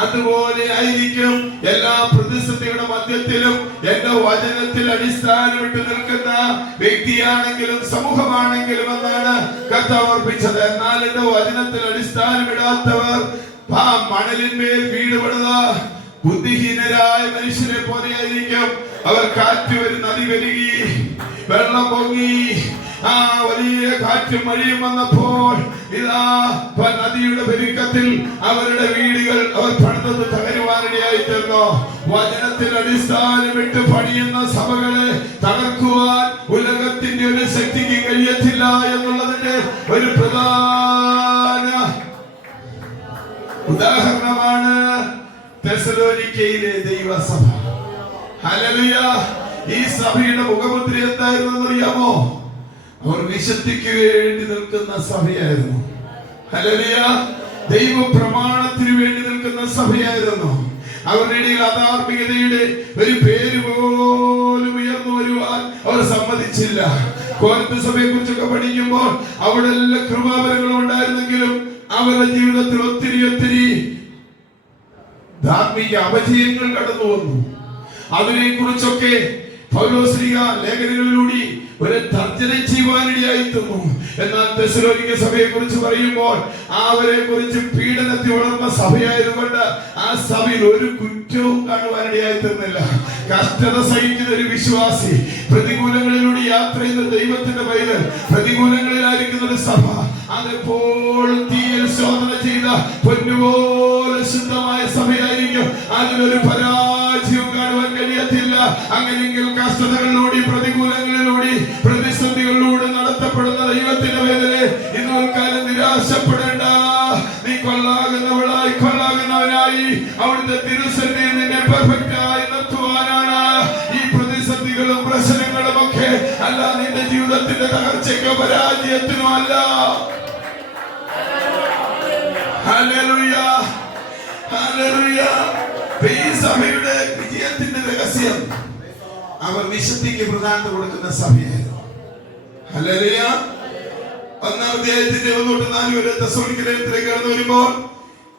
അതുപോലെ ആയിരിക്കും എല്ലാ പ്രതിസന്ധിയുടെ മധ്യത്തിലും എന്റെ വചനത്തിൽ അടിസ്ഥാനമിട്ട് നിൽക്കുന്ന വ്യക്തിയാണെങ്കിലും സമൂഹമാണെങ്കിലും എന്നാണ് കർത്താവ് ഓർപ്പിച്ചത്. എന്നാൽ എന്റെ വചനത്തിൽ അടിസ്ഥാനമിടാത്തവർ മണലിന്മേൽ വീട് പണിത ബുദ്ധിഹീനരായ മനുഷ്യരെ പോലെയായിരിക്കും. അവർ കാറ്റ് വരും, നദി വരികി, വെള്ളം പൊങ്ങി, വലിയ കാറ്റും മഴയും വന്നപ്പോൾ ഇതാ നദിയുടെ പെരുക്കത്തിൽ അവരുടെ വീടുകൾ അവർ പണിതത് തകരുവാനിടയായി തീർന്നു. വചനത്തിൽ അടിസ്ഥാനമിട്ട് പണിയുന്ന സഭകളെ തകർക്കുവാൻ ഉലകത്തിന്റെ ഒരു ശക്തിക്ക് കഴിയത്തില്ല എന്നുള്ളതിന്റെ ഒരു പ്രധാന ഉദാഹരണമാണ് തെസ്സലോനിക്കയിലെ ദൈവസഭ. ഹല്ലേലൂയ. ഈ സഭയുടെ മുഖമുദ്ര എന്തായിരുന്നു അറിയാമോ? അവർ വിശുദ്ധിക്ക് വേണ്ടി നിൽക്കുന്ന സഭയായിരുന്നു. ഹല്ലേലൂയ. ദൈവ പ്രമാണത്തിന് വേണ്ടി നിൽക്കുന്ന സഭയായിരുന്നു. അവരുടെ ഇടയിൽ അധാർമികതയുടെ ഒരു പേര് പോലും ഉയർന്നു വരുവാൻ അവർ സമ്മതിച്ചില്ല. കോരിന്ത് സഭയെ കുറിച്ചൊക്കെ പഠിക്കുമ്പോൾ അവിടെ എല്ലാ കൃപാവരങ്ങളും ഉണ്ടായിരുന്നെങ്കിലും അവരുടെ ജീവിതത്തിൽ ഒത്തിരി ധാർമ്മിക അപജയങ്ങൾ കടന്നു വന്നു. അതിനെ കുറിച്ചൊക്കെ പൗലോസ്ലീഹ ലേഖനങ്ങളിലൂടെ ഒരു തർജ്ജമ ചെയ്യുവാനിടയായി തീർന്നു. എന്നാൽ തെസ്സലോനിക്ക സഭയെ കുറിച്ച് പറയുമ്പോൾ അവരെ കുറിച്ച് പീഡനത്തിൽ വളർന്ന സഭയായതുകൊണ്ട് ആ സഭയിൽ ഒരു കുറ്റവും കാണുവാനിടയായി തീർന്നില്ല. കഷ്ടത സഹിക്കുന്ന ഒരു വിശ്വാസി, പ്രതികൂലങ്ങളിലൂടെ യാത്ര ചെയ്യുന്ന ദൈവത്തിന്റെ പൈതൽ, പ്രതികൂലങ്ങളിലായിരിക്കുന്ന ഒരു സഭ അതെപ്പോഴും തീയിൽ ശോധന ചെയ്ത പൊന്നുപോലെ ശുദ്ധമായ സഭയായിരിക്കും. അതിലൊരു പരാജയവും കാണുവാൻ കഴിയത്തില്ല. അങ്ങനെയെങ്കിൽ കഷ്ടതകളിലൂടെ, പ്രതികൂലങ്ങളിലൂടെ, പ്രതിസന്ധികളിലൂടെ നടത്തപ്പെടുന്ന ദൈവത്തിന്റെ വേദനെ ഇന്നോൽക്കാലം നിരാശപ്പെടേണ്ട. നീ കൊള്ളാകുന്നവനായി അവിടുത്തെ തിരുസന്നിധിയിൽ നിന്നെ പെർഫെക്റ്റായി നിർത്തുവാനാണ് ഈ പ്രതിസന്ധികളും പ്രശ്നങ്ങളും ഒക്കെ. അല്ല നിന്റെ ജീവിതത്തിന്റെ തകർച്ചയ്ക്കോ പരാജയത്തിനോ അല്ല. Hallelujah, hallelujah. ഈ സഭയുടെ വിജയത്തിന്റെ രഹസ്യം അവർ വിശുദ്ധിക്ക് പ്രാധാന്യം കൊടുക്കുന്ന സഭയായിരുന്നു. ഹല്ലേലൂയ. 1-ാം അധ്യായത്തിന്റെ 1-4 വരെ തെസ്സലോനിക്ക ലേഖനത്തിലേക്ക് കടന്നു വരുമ്പോൾ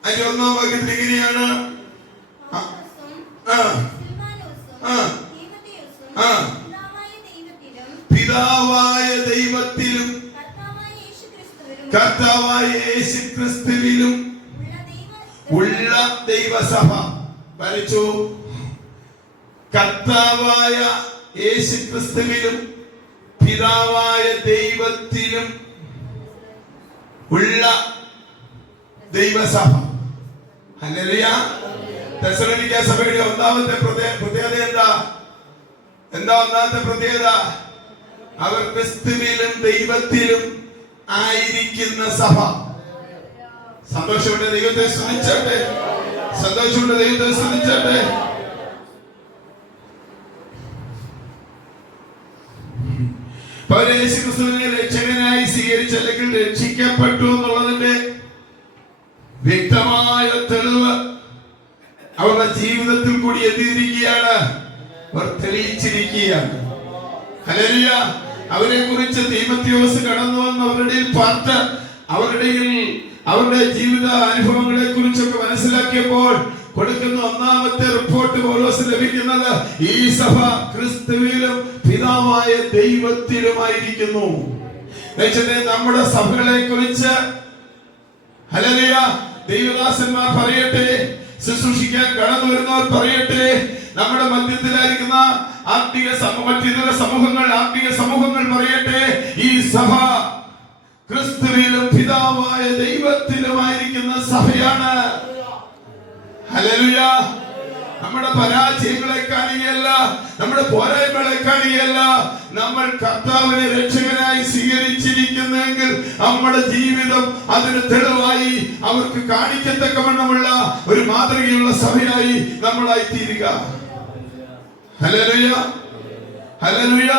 അതിന്റെ 1-ാം വാക്യത്തിൽ ഇങ്ങനെയാണ്. പിതാവായ ദൈവത്തിലും കർത്താവായ യേശുക്രിസ്തുവിലും ഉള്ള ദൈവസഭ. വരച്ചു. കർത്താവായ യേശുക്രിസ്തുവിലും പിതാവായ ദൈവത്തിലും ഉള്ള ദൈവസഭ. ഹല്ലേലൂയ. തെസ്സലോനിക്ക സഭയുടെ ഒന്നാമത്തെ പ്രത്യേകത എന്താ ഒന്നാമത്തെ പ്രത്യേകത? അവർ ക്രിസ്തുവിലും ദൈവത്തിലും ആയിരിക്കുന്ന സഭ. സന്തോഷമുണ്ട് ദൈവത്തെ സ്തുതിച്ചട്ടെ. സന്തോഷമുണ്ട് ദൈവത്തെ സ്തുതിച്ചട്ടെ. യേശുക്രിസ്തുവിനെ രക്ഷകനായി സ്വീകരിച്ചു അല്ലെങ്കിൽ രക്ഷിക്കപ്പെട്ടു എന്നുള്ളതിന്റെ വ്യക്തമായ തെളിവ് അവരുടെ ജീവിതത്തിൽ കൂടി എത്തിയിരിക്കുകയാണ്. അവർ തെളിയിച്ചിരിക്കുകയാണ്. ഹല്ലേലൂയ. അവരെ കുറിച്ച് തീമോഥെയോസ് കടന്നു വന്ന് അവരുടെ പാർട്ട് അവരുടെ ജീവിത അനുഭവങ്ങളെ കുറിച്ചൊക്കെ മനസ്സിലാക്കിയപ്പോൾ കൊടുക്കുന്ന ഒന്നാമത്തെ റിപ്പോർട്ട് പൗലോസ് ലഭിക്കുന്നത് ഈ സഭ ക്രിസ്തുവിലും പിതാവായ ദൈവത്തിലുമായിരിക്കുന്നു. നമ്മുടെ സഭകളെ കുറിച്ച് ഹല്ലേലൂയ ദൈവദാസന്മാർ പറയട്ടെ, ശുശ്രൂഷിക്കാൻ കടന്നു വരുന്നവർ പറയട്ടെ, നമ്മുടെ മധ്യത്തിലായിരിക്കുന്ന മറ്റിതര സമൂഹങ്ങൾ, ആത്മീയ സമൂഹങ്ങൾ പറയട്ടെ, ഈ സഭ ക്രിസ്തുവിലും പിതാവായ ദൈവത്തിലുമായിരിക്കുന്ന സഭയാണ്. ഹല്ലേലൂയ. നമ്മുടെ പരാജയങ്ങളെ കാണുകയല്ല, നമ്മുടെ പോരായ്മകളെ കാണുകയല്ല, നമ്മൾ കർത്താവിനെ രക്ഷകനായി സ്വീകരിച്ചിരിക്കുന്നെങ്കിൽ നമ്മുടെ ജീവിതം അതിന് തെളിവായി അവർക്ക് കാണിക്കത്തക്കവണ്ണമുള്ള ഒരു മാതൃകയുള്ള സഭയായി നമ്മളായി തീരുക. ഹല്ലേലൂയ. ഹല്ലേലൂയ.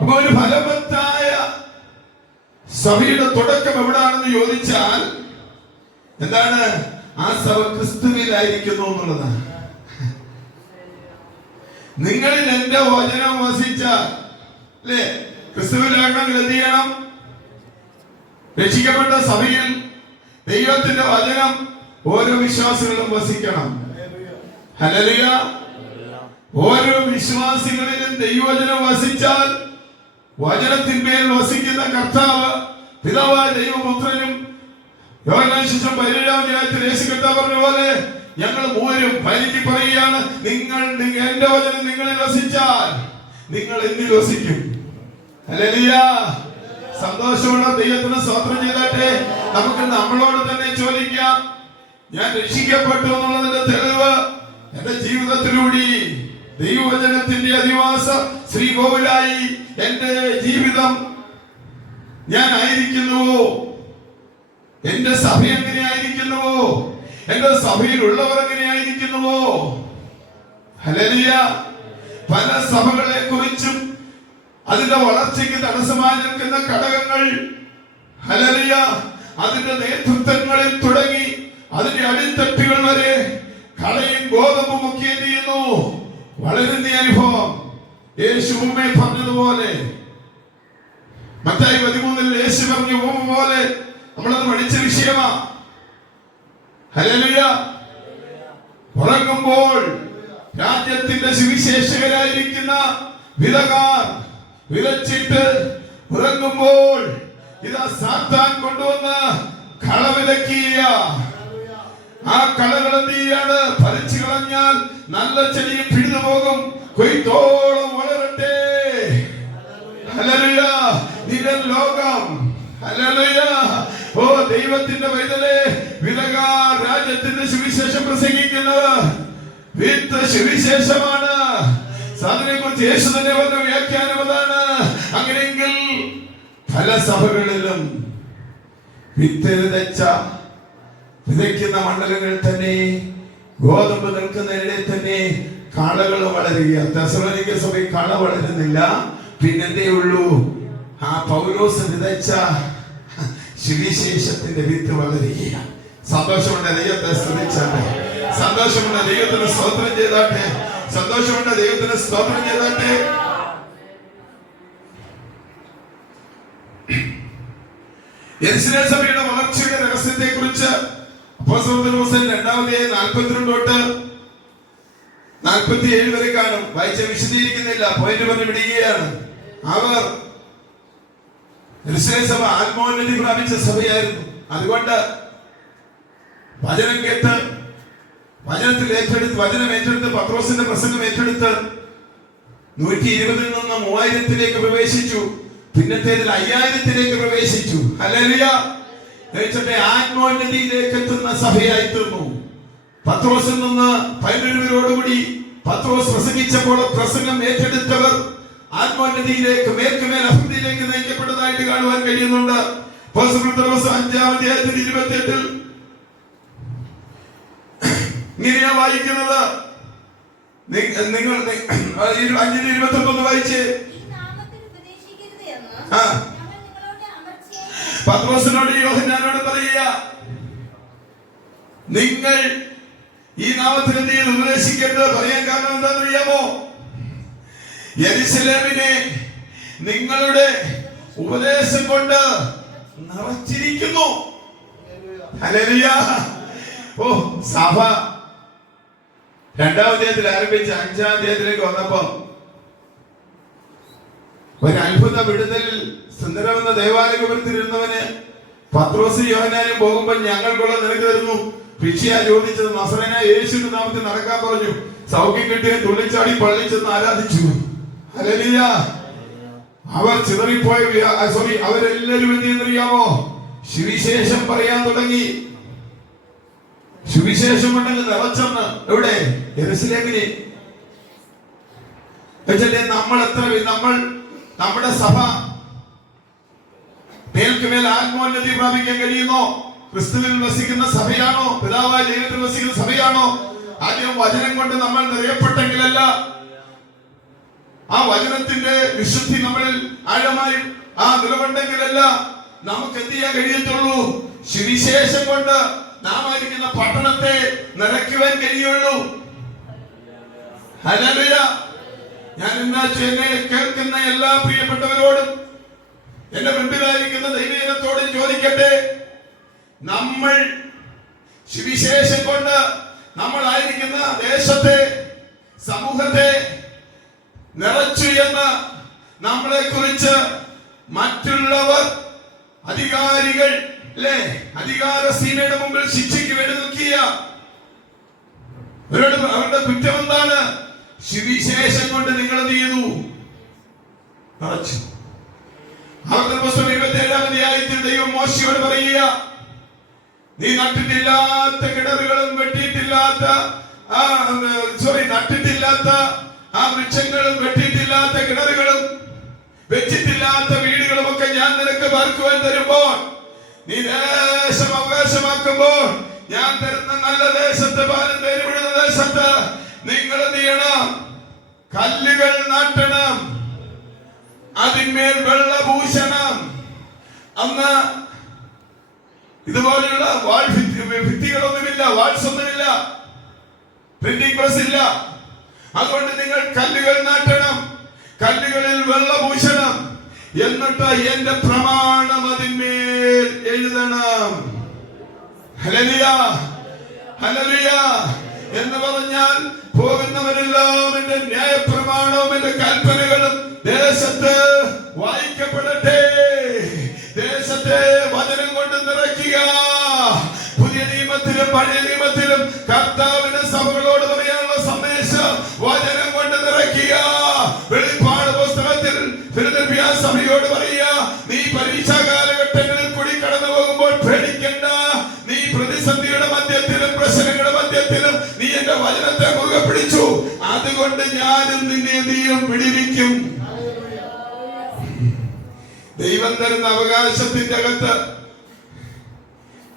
അപ്പൊ ഒരു ഫലവത്തായ സഭയുടെ തുടക്കം എവിടാണെന്ന് ചോദിച്ചാൽ എന്താണ്? ആ സഭ ക്രിസ്തുവിലായിരിക്കുന്നു എന്നുള്ളതാണ്. നിങ്ങളിൽ എന്റെ വചനം വസിച്ചാൽ, അല്ലേ? ക്രിസ്തുവിലാകണമെങ്കിൽ എന്ത് ചെയ്യണം? രക്ഷിക്കപ്പെട്ട സഭയിൽ ദൈവത്തിന്റെ വചനം ഓരോ വിശ്വാസികളും വസിക്കണം. ഹല്ലേലൂയ. ഓരോ വിശ്വാസികളിലും ദൈവവചനം വസിച്ചാൽ വചനത്തിന്മേൽ വസിക്കുന്ന കർത്താവ് പിതാവായ ദൈവപുത്രനും യോഹന്നാൻ സുവിശേഷം 17-ാം അധ്യായത്തിൽ യേശു കർത്താവ് പറഞ്ഞ പോലെ ഞങ്ങൾ മൂവരും പരിധി പറയുകയാണ്, എന്റെ വചനം നിങ്ങളിൽ വസിച്ചാൽ നിങ്ങൾ എന്നിൽ വസിക്കും. ഹല്ലേലൂയ. സന്തോഷമുള്ള ദൈവത്തിന് സ്തോത്രം ചെയ്തട്ടെ. നമുക്ക് നമ്മളോട് തന്നെ ചോദിക്കാം, ഞാൻ രക്ഷിക്കപ്പെട്ടു എന്നുള്ളതിന്റെ തെളിവ് എന്റെ ജീവിതത്തിലൂടെ ദൈവവചനത്തിന്റെ അധിവാസ ശ്രീകോവിലായി എന്റെ ജീവിതം ഞാൻ ആയിരിക്കുന്നുവോ? എന്റെ സഭ എങ്ങനെയായിരിക്കുന്നുവോ? എന്റെ സഭയിലുള്ളവർ എങ്ങനെയായിരിക്കുന്നുവോ? ഹല്ലേലൂയ. പല സഭകളെ കുറിച്ചും അതിന്റെ വളർച്ചയ്ക്ക് തടസ്സമായി നിൽക്കുന്ന ഘടകങ്ങൾ, ഹല്ലേലൂയ, അതിന്റെ നേതൃത്വങ്ങളിൽ തുടങ്ങി അതിന്റെ അടിത്തട്ടുകൾ വരെ കളയും ഗോതമ്പും ഒക്കെ എന്ത് ചെയ്യുന്നു? വളരുന്ന അനുഭവം. യേശു മുമ്പേ പറഞ്ഞതുപോലെ മത്തായി 13-ൽ യേശു പറഞ്ഞു പോലെ നമ്മളത് പഠിച്ച വിഷയമാ. ഹല്ലേലൂയ. ഉറങ്ങുമ്പോൾ രാജ്യത്തിന്റെ സുവിശേഷകരായിരിക്കുന്ന വിതകാർ വിതച്ചിട്ട് ഉറങ്ങുമ്പോൾ ഇതാ സാത്താൻ കൊണ്ടുവന്ന് കള വിതക്കിയ ആ കളകൾ എന്ത് ചെയ്യാണ്? പറിച്ചു കളഞ്ഞാൽ നല്ല ചെടിയും പിഴുതു പോകും, കൊയ്ത്തോളം വളരട്ടെ. ഹല്ലേലൂയ. നിന്റെ ലോകം, ഹല്ലേലൂയ. ഓ ദൈവത്തിന്റെ പൈതലേ, വിതകാർ രാജ്യത്തിന്റെ സുവിശേഷം പ്രസംഗിക്കുന്നത് വിത്ത് സുവിശേഷമാണ്. അതിനെ കുറിച്ച് യേശു തന്നെ പറഞ്ഞ വ്യാഖ്യാനം അതാണ്. അങ്ങനെയെങ്കിൽ പല സഭകളിലും വിത്ത് വിതയ്ക്കുന്ന മണ്ഡലങ്ങളിൽ തന്നെ ഗോതമ്പ് നിൽക്കുന്നതിനെ തന്നെ കളകൾ വളരുക. തെസ്സലോനിക്ക സഭയിൽ കള വളരുന്നില്ല. പിന്നെന്തേ ഉള്ളൂ? ആ പൗലോസ് വിതച്ച സുവിശേഷത്തിന്റെ വിത്ത് വളരുക. സന്തോഷമുണ്ട് ദൈവത്തെ സ്തുതിച്ചാട്ടെ. സന്തോഷമുണ്ട് ദൈവത്തിന് സ്തോത്രം ചെയ്താട്ടെ. സന്തോഷമുണ്ട് ദൈവത്തിന് സ്തോത്രം ചെയ്താട്ടെ. യെരുശലേം സഭയുടെ വളർച്ചയുടെ രഹസ്യത്തെ കുറിച്ച് അപ്പോസ്തലൻ 2-ാം അധ്യായം 42 തൊട്ട് 47 വരെ കാണും. വായിച്ച വിശദീകരിക്കുന്നില്ല, പോയിന്റ് പറഞ്ഞ് വിടുകയാണ്. അവർ യെരൂശലേം സഭ ആത്മോന്നതി പ്രാപിച്ച സഭയായിരുന്നു. അതുകൊണ്ട് വചനം കേട്ട് വചനം ഏറ്റെടുത്ത് പത്രോസിന്റെ പ്രസംഗം ഏറ്റെടുത്ത് 120 നിന്ന് 3000 പ്രവേശിച്ചു. പിന്നത്തേതിൽ 5000 പ്രവേശിച്ചു. ഹല്ലേലൂയ. ആത്മോന്നതിയിലേക്ക് എത്തുന്ന സഭയായി തീർന്നു. പത്രോസിൽ നിന്ന് 11 പേരോടുകൂടി പത്രോസ് പ്രസംഗിച്ചപ്പോൾ പ്രസംഗം ഏറ്റെടുത്തവർ ആത്മോന്നതിയിലേക്ക് മേൽക്കുമേൽ അഭിവൃദ്ധിയിലേക്ക് നയിക്കപ്പെട്ടതായിട്ട് കാണുവാൻ കഴിയുന്നുണ്ട്. 5-ാം അധ്യായത്തിൽ 28 ഇങ്ങനെയാ വായിക്കുന്നത്. നിങ്ങൾ 5:21 വായിച്ചേ. പത്രോസിനോട് യോഹന്നാനോട് പറയുക, നിങ്ങൾ ഈ നാമത്തിൽ എന്ത് ചെയ്ത് ഉപദേശിക്കരുത്. പറയാൻ കാരണം എന്താണെന്നറിയാമോ? യെരൂശലേമിനെ നിങ്ങളുടെ ഉപദേശം കൊണ്ട് നിറച്ചിരിക്കുന്നു. ഹല്ലേലൂയ. ഓ, സഭ 2-ാം അധ്യായത്തിൽ ആരംഭിച്ച് 5-ാം അധ്യായത്തിലേക്ക് വന്നപ്പോ ഒരു അത്ഭുത വിടുതലിൽ സുന്ദരമെന്ന ദേവാലയത്തിലിരുന്നവന് പത്രോസ് യോഹന്നാനും പോകുമ്പോൾ ഞങ്ങൾക്കുള്ള നിനക്ക് തരുന്നു. ഭിക്ഷയാ ചോദിച്ചത്. നസറേനായ യേശുവിന്റെ നാമത്തിൽ നടക്കാൻ പറഞ്ഞു. സൗഖ്യം കിട്ടിയ തുള്ളിച്ചാടി പള്ളിയിൽ ചെന്ന് ആരാധിച്ചു. ഹല്ലേലൂയ. അവർ ചിതറിപ്പോയ അവരെല്ലാവരും എന്ത് ചെയ്യുന്നറിയാമോ? സുവിശേഷം പറയാൻ തുടങ്ങി. സുവിശേഷം ഉണ്ടെങ്കിൽ നിറച്ചെന്ന്. എവിടെ? യെരൂശലേമിനെ. നമ്മൾ നമ്മുടെ സഭ മേൽക്കുമേൽ ആത്മോന്നതി പ്രാപിക്കാൻ കഴിയുമോ? ക്രിസ്തുവിൽ വസിക്കുന്ന സഭയാണോ? പിതാവായ ദൈവത്തിൽ വസിക്കുന്ന സഭയാണോ? ആദ്യം വചനം കൊണ്ട് നമ്മൾ നിറയപ്പെട്ടെങ്കിലല്ല, ആ വചനത്തിന്റെ വിശുദ്ധി നമ്മളിൽ ആഴമായി നിലകൊണ്ടെങ്കിലല്ല നമുക്ക് എന്ത് ചെയ്യാൻ കഴിയത്തുള്ളൂ? സുവിശേഷം കൊണ്ട് നാം ആയിരിക്കുന്ന പട്ടണത്തെ നിറയ്ക്കുവാൻ കഴിയുള്ളൂ. ഹല്ലേലൂയ. ഞാൻ എന്നെ കേൾക്കുന്ന എല്ലാ പ്രിയപ്പെട്ടവരോടും എന്റെ മുൻപിലായിരിക്കുന്ന ദൈവജനത്തോടും ചോദിക്കട്ടെ, നമ്മൾ സുവിശേഷം കൊണ്ട് നമ്മളായിരിക്കുന്ന ദേശത്തെ സമൂഹത്തെ നിറച്ചു എന്ന് നമ്മളെ കുറിച്ച് മറ്റുള്ളവർ അധികാരികൾ അല്ലേ അധികാര സീമയുടെ മുമ്പിൽ ശിക്ഷയ്ക്ക് വേണ്ടി നിൽക്കുക. അവരുടെ കുറ്റം എന്താണ്? സുവിശേഷം കൊണ്ട് നിങ്ങൾ എന്ത് ചെയ്തു? നിറച്ചു. ആവർത്തന പുസ്തകം 27-ാം അധ്യായത്തിൽ ദൈവം മോശയോട് പറയുക, നീ നട്ടിട്ടില്ലാത്ത കിണറുകളും നട്ടിട്ടില്ലാത്ത ആ വൃക്ഷങ്ങളും വെട്ടിയിട്ടില്ലാത്ത കിണറുകളും വെച്ചിട്ടില്ലാത്ത വീടുകളും ഒക്കെ ഞാൻ നിനക്ക് പാർക്കുവാൻ തരുമ്പോൾ, നീ ദേശം അവകാശമാക്കുമ്പോൾ, ഞാൻ തരുന്ന നല്ല ദേശത്ത്, പാലും തേനും വിടുന്ന ദേശത്ത് നിങ്ങൾ എന്ത് ചെയ്യണം? കല്ലുകൾ നാട്ടണം, അതിന്മേൽ വെള്ളഭൂഷണം. അന്ന് ഇതുപോലെയുള്ള ഭിത്തികളൊന്നുമില്ല, വാൾസ് ഒന്നുമില്ല, പ്രിന്റിംഗ് പ്രസ് ഇല്ല. അതുകൊണ്ട് നിങ്ങൾ കല്ലുകൾ നാട്ടണം, കല്ലുകളിൽ വെള്ളഭൂഷണം, എന്നിട്ട് എന്റെ പ്രമാണം അതിന്മേൽ എഴുതണം. ഹല്ലേലൂയ, ഹല്ലേലൂയ എന്ന് പറഞ്ഞാൽ പോകുന്നവരെല്ലാം എന്റെ ന്യായപ്രമാണവും എന്റെ കൽപ്പനകളും ദേശത്ത് വായിക്കപ്പെടട്ടെ. ദേശത്തെ വചനം കൊണ്ട് നിറയ്ക്കുക. പുതിയ നിയമത്തിലും പഴയ നിയമത്തിലും കർത്താവിന്റെ സഭകളോട് പറയാനുള്ള സന്ദേശം വചനം കൊണ്ട് നിറയ്ക്കുക. വെളിപ്പാട് പുസ്തകത്തിൽ ഫിലദൽഫിയ സഭയോട് പറയുക, നീ പരീക്ഷാ കാലഘട്ടങ്ങളിൽ കൂടി കടന്നു പോകുമ്പോൾ പേടിക്കണ്ട. നീ പ്രതിസന്ധിയുടെ മധ്യത്തിലും പ്രശ്നങ്ങളുടെ മധ്യത്തിലും നീ എന്റെ വചനത്തെ മുറുകെ പിടിച്ചു. അതുകൊണ്ട് ഞാനും നിന്നെ നീയും വിടിവിക്കും. ദൈവം തരുന്ന അവകാശത്തിന്റെ അകത്ത്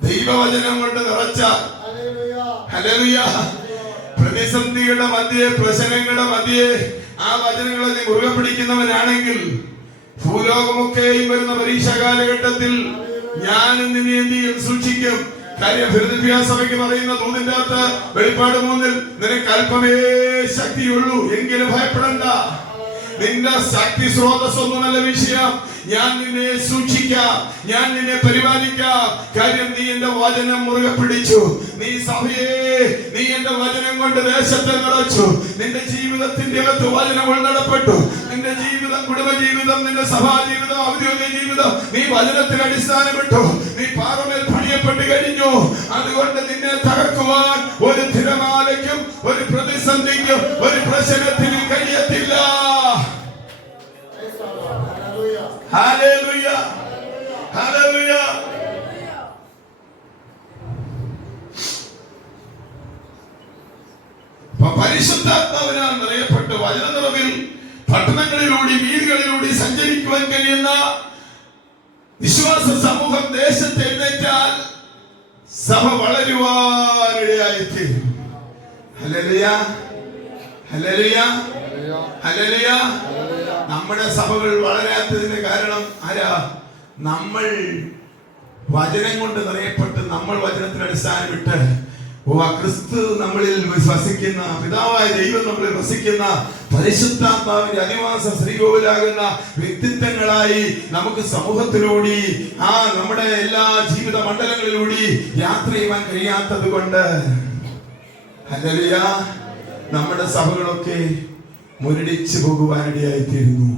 ദൈവവചനം കൊണ്ട് നിറച്ച, ഹല്ലേലൂയ, പ്രതിസന്ധിയുടെ മധ്യേ, പ്രശ്നങ്ങളുടെ മധ്യേ ആ വചനങ്ങളെ നീ മുറുകെ പിടിക്കുന്നവനാണെങ്കിൽ ഭൂലോകമൊക്കെയും വരുന്ന പരീക്ഷാ കാലഘട്ടത്തിൽ ഞാനും നിന്നെ എന്തെയും സൂക്ഷിക്കും. കാര്യം ഫിലദൽഫിയ സഭയ്ക്ക് പറയുന്ന ദൂതിന്റെ അകത്ത് വെളിപ്പാട് 3-ൽ നിനക്ക് അല്പമേ ശക്തിയുള്ളൂ, എങ്കിലും ഭയപ്പെടണ്ട. നിന്റെ ശക്തി സ്രോതസ്സൊന്നുമല്ല വിഷയം. ഞാൻ നിന്നെ സൂക്ഷിക്കാം, ഞാൻ നിന്നെ പരിപാലിക്കാം. കാര്യം നീ എന്റെ വചനം മുറുകെ പിടിച്ചു, നീ നീ സഭയെ നീ എന്റെ വചനം കൊണ്ട് ദേശത്തെ നിറച്ചു. നിന്റെ ജീവിതത്തിന്റെ അകത്ത് വചനം ഉൾനടപ്പെട്ടു. നിന്റെ ജീവിതം, കുടുംബ ജീവിതം, നിന്റെ സഭാ ജീവിതം, ഔദ്യോഗിക ജീവിതം നീ വചനത്തിൽ അടിസ്ഥാനപ്പെട്ടു. നീ പാറമേൽ പണിയപ്പെട്ട് കഴിഞ്ഞു. അതുകൊണ്ട് നിന്നെ തകർക്കുവാൻ ഒരു തിരമാലയ്ക്കും ഒരു പ്രതിസന്ധിക്കും ഒരു പ്രശ്നത്തിനും കഴിയത്തില്ല. Hallelujah, hallelujah. പരിശുദ്ധാത്മാവിനാൽ നിറയപ്പെട്ട് വചന നിറവിൽ പട്ടണങ്ങളിലൂടെ വീടുകളിലൂടെ സഞ്ചരിക്കുവാൻ കഴിയുന്ന വിശ്വാസ സമൂഹം ദേശത്ത് എഴുന്നേറ്റാൽ സഭ വളരുവാനിടയായിത്തീരും. Hallelujah, hallelujah, hallelujah. നമ്മുടെ സഭകൾ വളരാത്തതിന് കാരണം ആരാ? നമ്മൾ വചനം കൊണ്ട് നിറയപ്പെട്ട് നമ്മൾ വചനത്തിന് അടിസ്ഥാനമിട്ട് ക്രിസ്തു നമ്മളിൽ വസിക്കുന്ന, പിതാവായ ദൈവം നമ്മളിൽ വസിക്കുന്ന പരിശുദ്ധാത്മാവിന്റെ അധിവാസ ശ്രീകോവിലാകുന്ന വ്യക്തിത്വങ്ങളായി നമുക്ക് സമൂഹത്തിലൂടെ നമ്മുടെ എല്ലാ ജീവിത മണ്ഡലങ്ങളിലൂടെ യാത്ര ചെയ്യാൻ കഴിയാത്തത് കൊണ്ട് ഹല്ലേലൂയ നമ്മുടെ സഭകളൊക്കെ മുരടിച്ചു പോകുവാനിടയായിത്തീരുന്നു.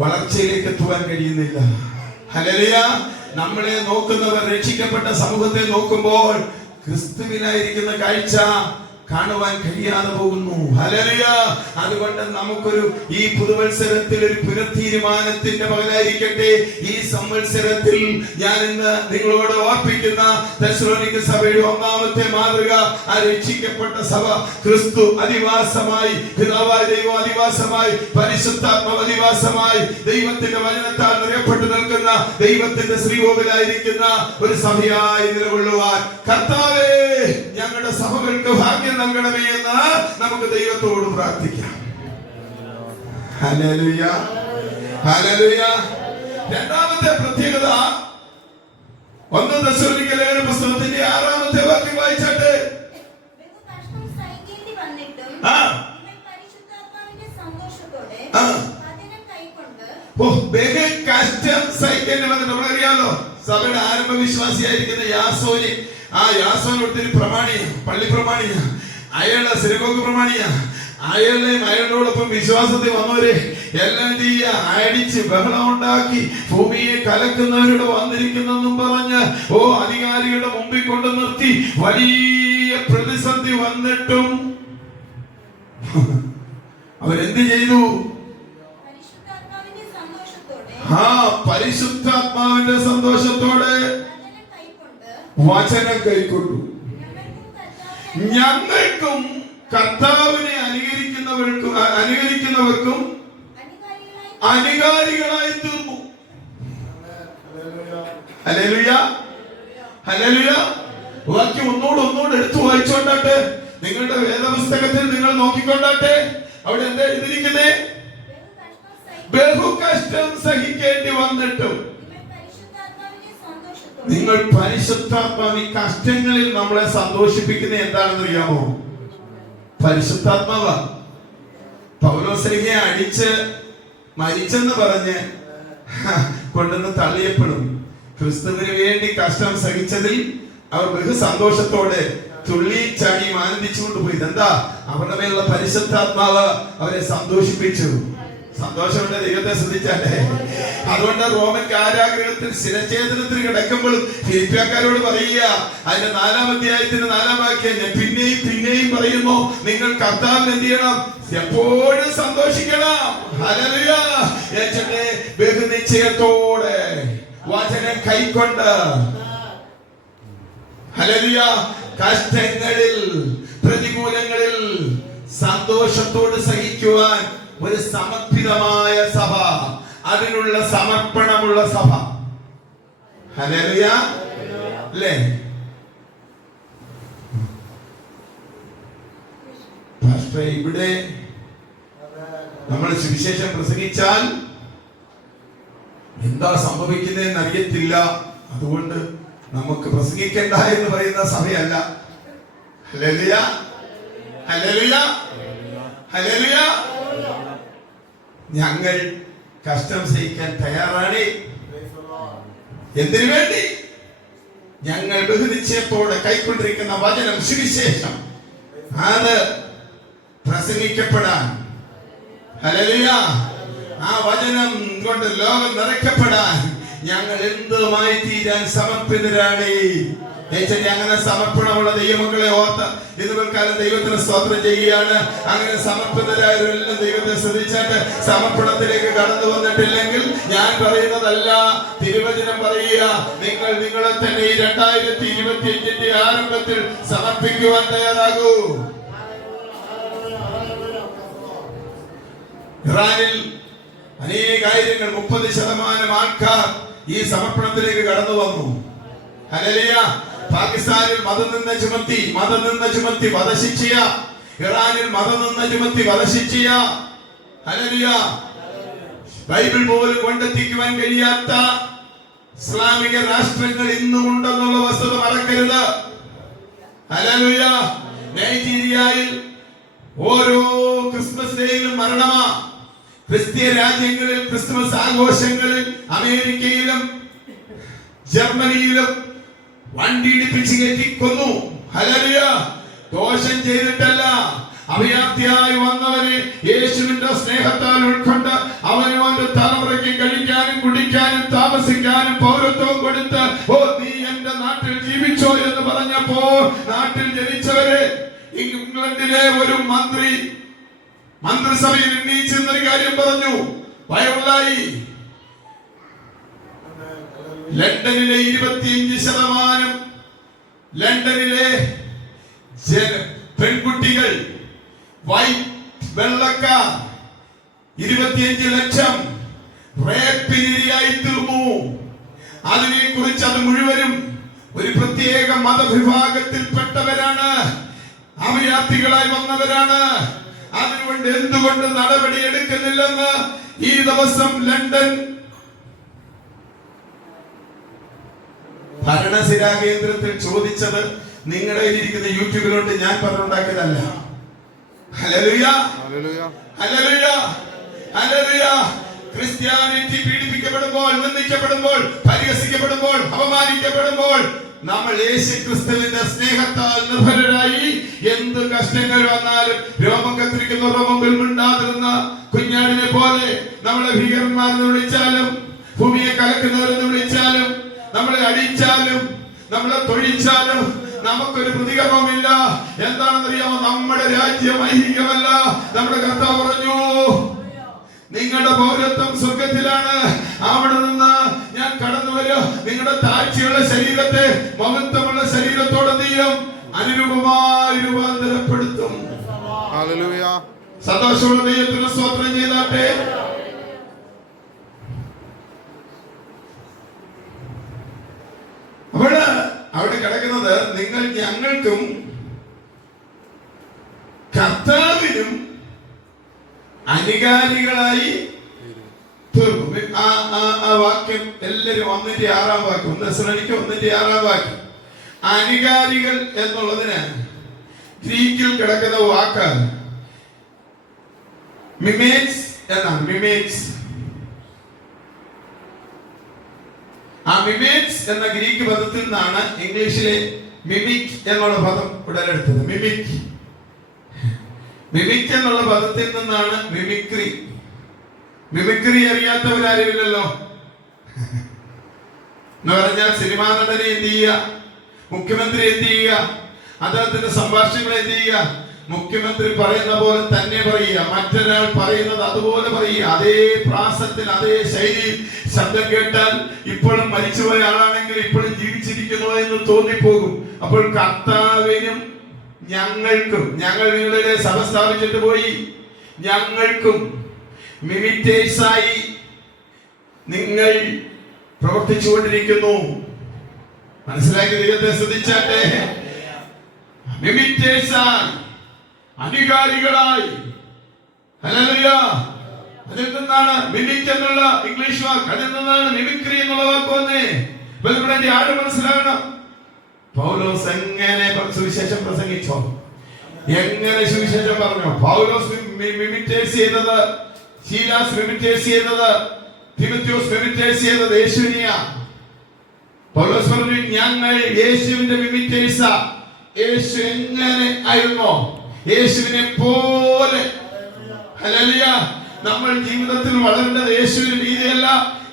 വളർച്ചയിലേക്ക് എത്തുവാൻ കഴിയുന്നില്ല. ഹല്ലേലൂയ. നമ്മളെ നോക്കുന്നവർ രക്ഷിക്കപ്പെട്ട സമൂഹത്തെ നോക്കുമ്പോൾ ക്രിസ്തുവിനായിരിക്കുന്ന കാഴ്ച കാണുവാൻ കഴിയാതെ പോകുന്നു. ഹല്ലേലൂയ. അതുകൊണ്ട് നമുക്കൊരു ഈ പുതുവത്സരത്തിൽ ഒരു പുനർതീരുമാനത്തിന്റെ പകലായിരിക്കട്ടെ. ഈ സംവത്സരത്തിൽ ഞാൻ ഇന്ന് നിങ്ങളോട് ഓർപ്പിക്കുന്ന തെസ്സലോനിക്ക സഭയുടെ ഒന്നാമത്തെ മാതൃക, ആ രക്ഷിക്കപ്പെട്ട സഭ ക്രിസ്തു അധിവാസമായി, പിതാവായ ദൈവം അധിവാസമായി, പരിശുദ്ധാത്മാവ് അധിവാസമായി, ദൈവത്തിന്റെ വചനത്താൽ നിറയപ്പെട്ടു നിൽക്കുന്ന ദൈവത്തിന്റെ ശ്രീകോവിലായിരിക്കുന്ന ഒരു സഭയായി നിലകൊള്ളുവാൻ കർത്താവേ ഞങ്ങളുടെ സഭകൾക്ക് ഭാഗ്യം നൽകണമേ എന്ന് നമുക്ക് ദൈവത്തോട് പ്രാർത്ഥിക്കാം. Hallelujah, hallelujah. രണ്ടാമത്തെ പ്രത്യേകത 1 തെസ്സലോനിക്ക ലേഖന പുസ്തകത്തിന്റെ 6-ാമത്തെ വാക്യം വായിച്ചാട്ടെ. ബഹുകഷ്ടം സഹിക്കേണ്ടി വന്നിട്ടും നിങ്ങൾ പരിശുദ്ധാത്മാവിന്റെ സന്തോഷത്തോടെ വചനം കൈക്കൊണ്ട്. ബഹുകഷ്ടം സഹിക്കേണ്ടി വന്നിട്ട് നമ്മളറിയാലോ, സഭയുടെ ആരംഭ വിശ്വാസിയായിരിക്കുന്ന യാസോന്, ആ യാസോൻ കൊടുത്തൊരു പ്രമാണിയ, പള്ളി പ്രമാണിയ, അയാളെ സിനഗോഗ് പ്രമാണിയ, അയാളോടൊപ്പം വിശ്വാസത്തിൽ വന്നവരെ എല്ലാം അടിച്ച് ബഹളം ഉണ്ടാക്കി ഭൂമിയെ കലക്കുന്നവരോട് വന്നിരിക്കുന്നെന്നും പറഞ്ഞ് അധികാരികളുടെ മുമ്പിൽ കൊണ്ടു നിർത്തി വലിയ പ്രതിസന്ധി വന്നിട്ടും അവരെന്ത് ചെയ്തു? പരിശുദ്ധാത്മാവിന്റെ സന്തോഷത്തോടെ വചനം കൈക്കൊണ്ടു. ഞങ്ങൾക്കും കർത്താവിനെ അനുകരിക്കുന്നവർക്കും അനുകാരികളായി തീർന്നു. Hallelujah, hallelujah. വാക്യം ഒന്നുകൂടെ എടുത്തു വായിച്ചോണ്ടാട്ടെ. നിങ്ങളുടെ വേദപുസ്തകത്തിൽ നിങ്ങൾ നോക്കിക്കൊണ്ടാട്ടെ. അവിടെ എന്താ എഴുതിയിരിക്കുന്നേ? ബഹുകഷ്ടം സഹിക്കേണ്ടി വന്നിട്ടും നിങ്ങൾ പരിശുദ്ധാത്മാവ് ഈ കഷ്ടങ്ങളിൽ നമ്മളെ സന്തോഷിപ്പിക്കുന്നത് എന്താണെന്ന് അറിയാമോ? പരിശുദ്ധാത്മാവ. പൗലോസ്ലീഹയെ അടിച്ച് മരിച്ചെന്ന് പറഞ്ഞ് കൊണ്ടുവന്ന് തള്ളിയപ്പെടും. ക്രിസ്തുവിന് വേണ്ടി കഷ്ടം സഹിച്ചതിൽ അവർ ബഹു സന്തോഷത്തോടെ തുള്ളി ചാടി ആനന്ദിച്ചുകൊണ്ട് പോയി. എന്താ? അവരുടെ മേലുള്ള പരിശുദ്ധാത്മാവ് അവരെ സന്തോഷിപ്പിച്ചു. സന്തോഷമുണ്ട് ദൈവത്തെ ശ്രദ്ധിച്ചാലേ. അതുകൊണ്ട് റോമൻ കാരാഗ്രഹത്തിൽ ശിരഛേദനത്തിന് കിടക്കുമ്പോൾ ഫിലിപ്പിയക്കാരോട് പറയുക, അതിന്റെ 4-ാം അധ്യായത്തിന്റെ 4-ാം വാക്യം പിന്നെയും പറയുന്നു, നിങ്ങൾ കർത്താവിന് എന്ത് ചെയ്യണം? എപ്പോഴും സന്തോഷിക്കണം. ഹല്ലേലൂയ. ബഹുനിശ്ചയത്തോടെ വചനം കൈക്കൊണ്ട്, ഹല്ലേലൂയ, കഷ്ടങ്ങളിൽ പ്രതികൂലങ്ങളിൽ സന്തോഷത്തോട് സഹിക്കുവാൻ ഒരു സമർപ്പിതമായ സഭ, അതിനുള്ള സമർപ്പണമുള്ള സഭ. ഹല്ലേലൂയ അല്ലേ? ഇവിടെ നമ്മൾ സുവിശേഷം പ്രസംഗിച്ചാൽ എന്താ സംഭവിക്കുന്നതെന്ന് അറിയത്തില്ല. അതുകൊണ്ട് നമുക്ക് പ്രസംഗിക്കേണ്ട എന്ന് പറയുന്ന സഭയല്ല. Hallelujah, hallelujah, hallelujah. ഞങ്ങൾ കഷ്ടം സഹിക്കാൻ തയ്യാറാണ്. എന്തിനു വേണ്ടി? ഞങ്ങൾ ബഹുനിശ്ചയത്തോടെ കൈക്കൊണ്ടിരിക്കുന്ന വചനം, സുവിശേഷം, അത് പ്രസംഗിക്കപ്പെടാൻ, ഹല്ലേലൂയ, ആ വചനം കൊണ്ട് ലോകം നിറയ്ക്കപ്പെടാൻ ഞങ്ങൾ എന്തുമായി തീരാൻ സമർപ്പിതരാണ്. അങ്ങനെ സമർപ്പണമുള്ള ദൈവമക്കളെ ഓർത്ത് ഇതുപോൽക്കാലം ദൈവത്തിന് സ്തോത്രം ചെയ്യുകയാണ്. അങ്ങനെ സമർപ്പിതരായവരെല്ലാം ദൈവത്തെ ശ്രദ്ധിച്ചാട്ട് സമർപ്പണത്തിലേക്ക് കടന്നു വന്നിട്ടില്ലെങ്കിൽ ഞാൻ പറയുന്നതല്ല, തിരുവചനം പറയുക, നിങ്ങൾ നിങ്ങളെ തന്നെ ഈ 2025 ആരംഭത്തിൽ സമർപ്പിക്കുവാൻ തയ്യാറാകൂ. ഇറാനിൽ അനേകായിരങ്ങൾ, 30% ആൾക്കാർ ഈ സമർപ്പണത്തിലേക്ക് കടന്നു വന്നു. ഹല്ലേലൂയ. പാകിസ്ഥാനിൽ മതനിന്ദ ചുമത്തി വധശിക്ഷ, ഇറാനിൽ മതനിന്ദ ചുമത്തി വധശിക്ഷ. ഹല്ലേലൂയ. ബൈബിൾ പോലും കൊണ്ടെത്തിക്കുവാൻ കഴിയാത്ത ഇസ്ലാമിക രാഷ്ട്രങ്ങൾ ഇന്നും ഉണ്ടെന്നുള്ള വസ്തുത മറക്കരുത്. ഹല്ലേലൂയ. നൈജീരിയയിൽ ഓരോ ക്രിസ്മസ് ഡേയിലും മരണമാ. ക്രിസ്തീയ രാജ്യങ്ങളിൽ ക്രിസ്മസ് ആഘോഷങ്ങളിൽ അമേരിക്കയിലും ജർമ്മനിയിലും വണ്ടി ഇടിപ്പിച്ച് കയറ്റി കൊന്നു. ഹല്ലേലൂയ. ദോഷം ചെയ്തിട്ടല്ല, അഭയാർത്ഥിയായി വന്നവനെ യേശുവിന്റെ സ്നേഹത്താൽ ഉൾക്കൊണ്ട് അവന് അവന്റെ തലമുറയ്ക്ക് കഴിക്കാനും കുടിക്കാനും താമസിക്കാനും പൗരത്വം കൊടുത്ത്, ഓ നീ എന്റെ നാട്ടിൽ ജീവിച്ചോ എന്ന് പറഞ്ഞപ്പോൾ നാട്ടിൽ ജനിച്ചവരെ ഇംഗ്ലണ്ടിലെ ഒരു മന്ത്രിസഭയിൽ ഉന്നയിച്ചെന്നൊരു കാര്യം പറഞ്ഞു. വയറുള്ളായി. ലണ്ടനിലെ 25% ലണ്ടനിലെ പെൺകുട്ടികൾ വെള്ളക്കാർ 25 ലക്ഷം റേപ്പിനിരയായി തീർന്നു. അതിനെ കുറിച്ച് അത് മുഴുവനും ഒരു പ്രത്യേക മതവിഭാഗത്തിൽപ്പെട്ടവരാണ്, അഭയാർത്ഥികളായി വന്നവരാണ്. അതുകൊണ്ട് എന്തുകൊണ്ട് നടപടി എടുക്കുന്നില്ലെന്ന് ഈ ദിവസം ലണ്ടൻ ഭരണസിരാ കേന്ദ്രത്തിൽ ചോദിച്ചത് നിങ്ങളുടെ ഇരിക്കുന്ന യൂട്യൂബിലോട്ട് ഞാൻ പറഞ്ഞുണ്ടാക്കിയതല്ല. Hallelujah, hallelujah, hallelujah. ക്രിസ്ത്യാനിറ്റി പീഡിപ്പിക്കപ്പെടുമ്പോൾ, നിന്ദിക്കപ്പെടുമ്പോൾ, പരിഹസിക്കപ്പെടുമ്പോൾ, അപമാനിക്കപ്പെടുമ്പോൾ നമ്മൾ യേശുക്രിസ്തുവിന്റെ സ്നേഹത്താൽ നിർഭരരായി എന്ത് കഷ്ടങ്ങൾ വന്നാലും രോമം കത്തിരിക്കുന്നവരുടെ മുമ്പിൽ മിണ്ടാതിരുന്ന കുഞ്ഞാടിനെ പോലെ നമ്മളെ ഭീകരന്മാരെന്ന് വിളിച്ചാലും, ഭൂമിയെ കലക്കുന്നവരെന്ന് വിളിച്ചാലും, നമ്മളെ അടിച്ചാലും, നമ്മളെ തൊഴിച്ചാലും നമുക്കൊരു പ്രതികരണവുമില്ല. എന്താണെന്നറിയാമോ? നമ്മുടെ രാജ്യം ഐഹികമല്ല. നമ്മുടെ കർത്താവ് പറഞ്ഞു, നിങ്ങളുടെ പൗരത്വം സ്വർഗത്തിലാണ്. അവിടെ നിന്ന് ഞാൻ കടന്നു വരും. നിങ്ങളുടെ താഴ്ചയുള്ള ശരീരത്തെ മഹത്വമുള്ള ശരീരത്തോടെ നീയും അനുരൂപമായി രൂപാന്തരപ്പെടുത്തും. സന്തോഷമുള്ള ദൈവത്തിന് സ്തോത്രം ചെയ്താട്ടെ. അവിടെ കിടക്കുന്നത് നിങ്ങൾ ഞങ്ങൾക്കും കർത്താവിനും അനുകാരികളായി തീർക്കും. ആ വാക്യം എല്ലാവരും 1:6 വാക്യം, 1:6 വാക്യം. അനുകാരികൾ എന്നുള്ളതിന് ഗ്രീക്കിൽ കിടക്കുന്ന വാക്ക് മിമേറ്റ്സ് എന്നാണ്. മിമേറ്റ്സ്. ആ മിമേറ്റ്സ് എന്ന ഗ്രീക്ക് പദത്തിൽ നിന്നാണ് ഇംഗ്ലീഷിലെ മിമിക് എന്നുള്ള പദം ഉടലെടുത്തത്. മിമിക് എന്നുള്ള പദത്തിൽ നിന്നാണ് മിമിക്രി. മിമിക്രി അറിയാത്തവരാരുമില്ലല്ലോ. എന്ന് പറഞ്ഞാൽ സിനിമാ നടനെ എന്ത് ചെയ്യുക, മുഖ്യമന്ത്രി എന്ത് ചെയ്യുക, അദ്ദേഹത്തിന്റെ സംഭാഷണങ്ങൾ എന്ത് ചെയ്യുക, മുഖ്യമന്ത്രി പറയുന്ന പോലെ തന്നെ പറയുക, മറ്റൊരാൾ പറയുന്നത് അതുപോലെ പറയുക, അതേ പ്രാസത്തിൽ അതേ ശൈലിയിൽ. ശബ്ദം കേട്ടാൽ ഇപ്പോഴും മരിച്ചുപോയ ആളാണെങ്കിൽ ഇപ്പോഴും ജീവിച്ചിരിക്കുന്നു എന്ന് തോന്നിപ്പോകും. അപ്പോൾ കർത്താവിനും ഞങ്ങൾക്കും, ഞങ്ങൾ നിങ്ങളുടെ സഭ സ്ഥാപിച്ചിട്ട് പോയി, ഞങ്ങൾക്കും മിമിറ്റേഴ്സായി നിങ്ങൾ പ്രവർത്തിച്ചുകൊണ്ടിരിക്കുന്നു. മനസ്സിലാക്കി ദൈവത്തെ സ്തുതിച്ചാട്ടെ. മിമിറ്റേഴ്സായി, അനുകാരികളായി. ഹല്ലേലൂയ. അതിൽ നിന്നാണ് മിമിക് എന്നുള്ള ഇംഗ്ലീഷ് വാക്ക്, അതിൽ നിന്നാണ് മിമിക്രി എന്നുള്ള വാക്ക് വന്നേ. ഇവിടെ ആരും മനസ്സിലാകണം. പൗലോസ് എങ്ങനെ സുവിശേഷം പ്രസംഗിച്ചോ, എങ്ങനെ സുവിശേഷം പറഞ്ഞു. പൗലോസ് മിമിറ്റേഴ്സ് ചെയ്തത്, ശീലാസ് മിമിറ്റേഴ്സ് ചെയ്തത്, തിമോഥെയോസ് മിമിറ്റേഴ്സ് ചെയ്തത് യേശുവിനെയാ. പൗലോസ് പറഞ്ഞു, ഞങ്ങൾ യേശുവിന്റെ മിമിറ്റേഴ്സാ. യേശു എങ്ങനെ ആയിരുന്നോ യേശുവിനെ പോലെ. ഹല്ലേലൂയ. നമ്മൾ ജീവിതത്തിൽ വളരേണ്ടത് യേശുവിന്റെ രീതിയല്ല,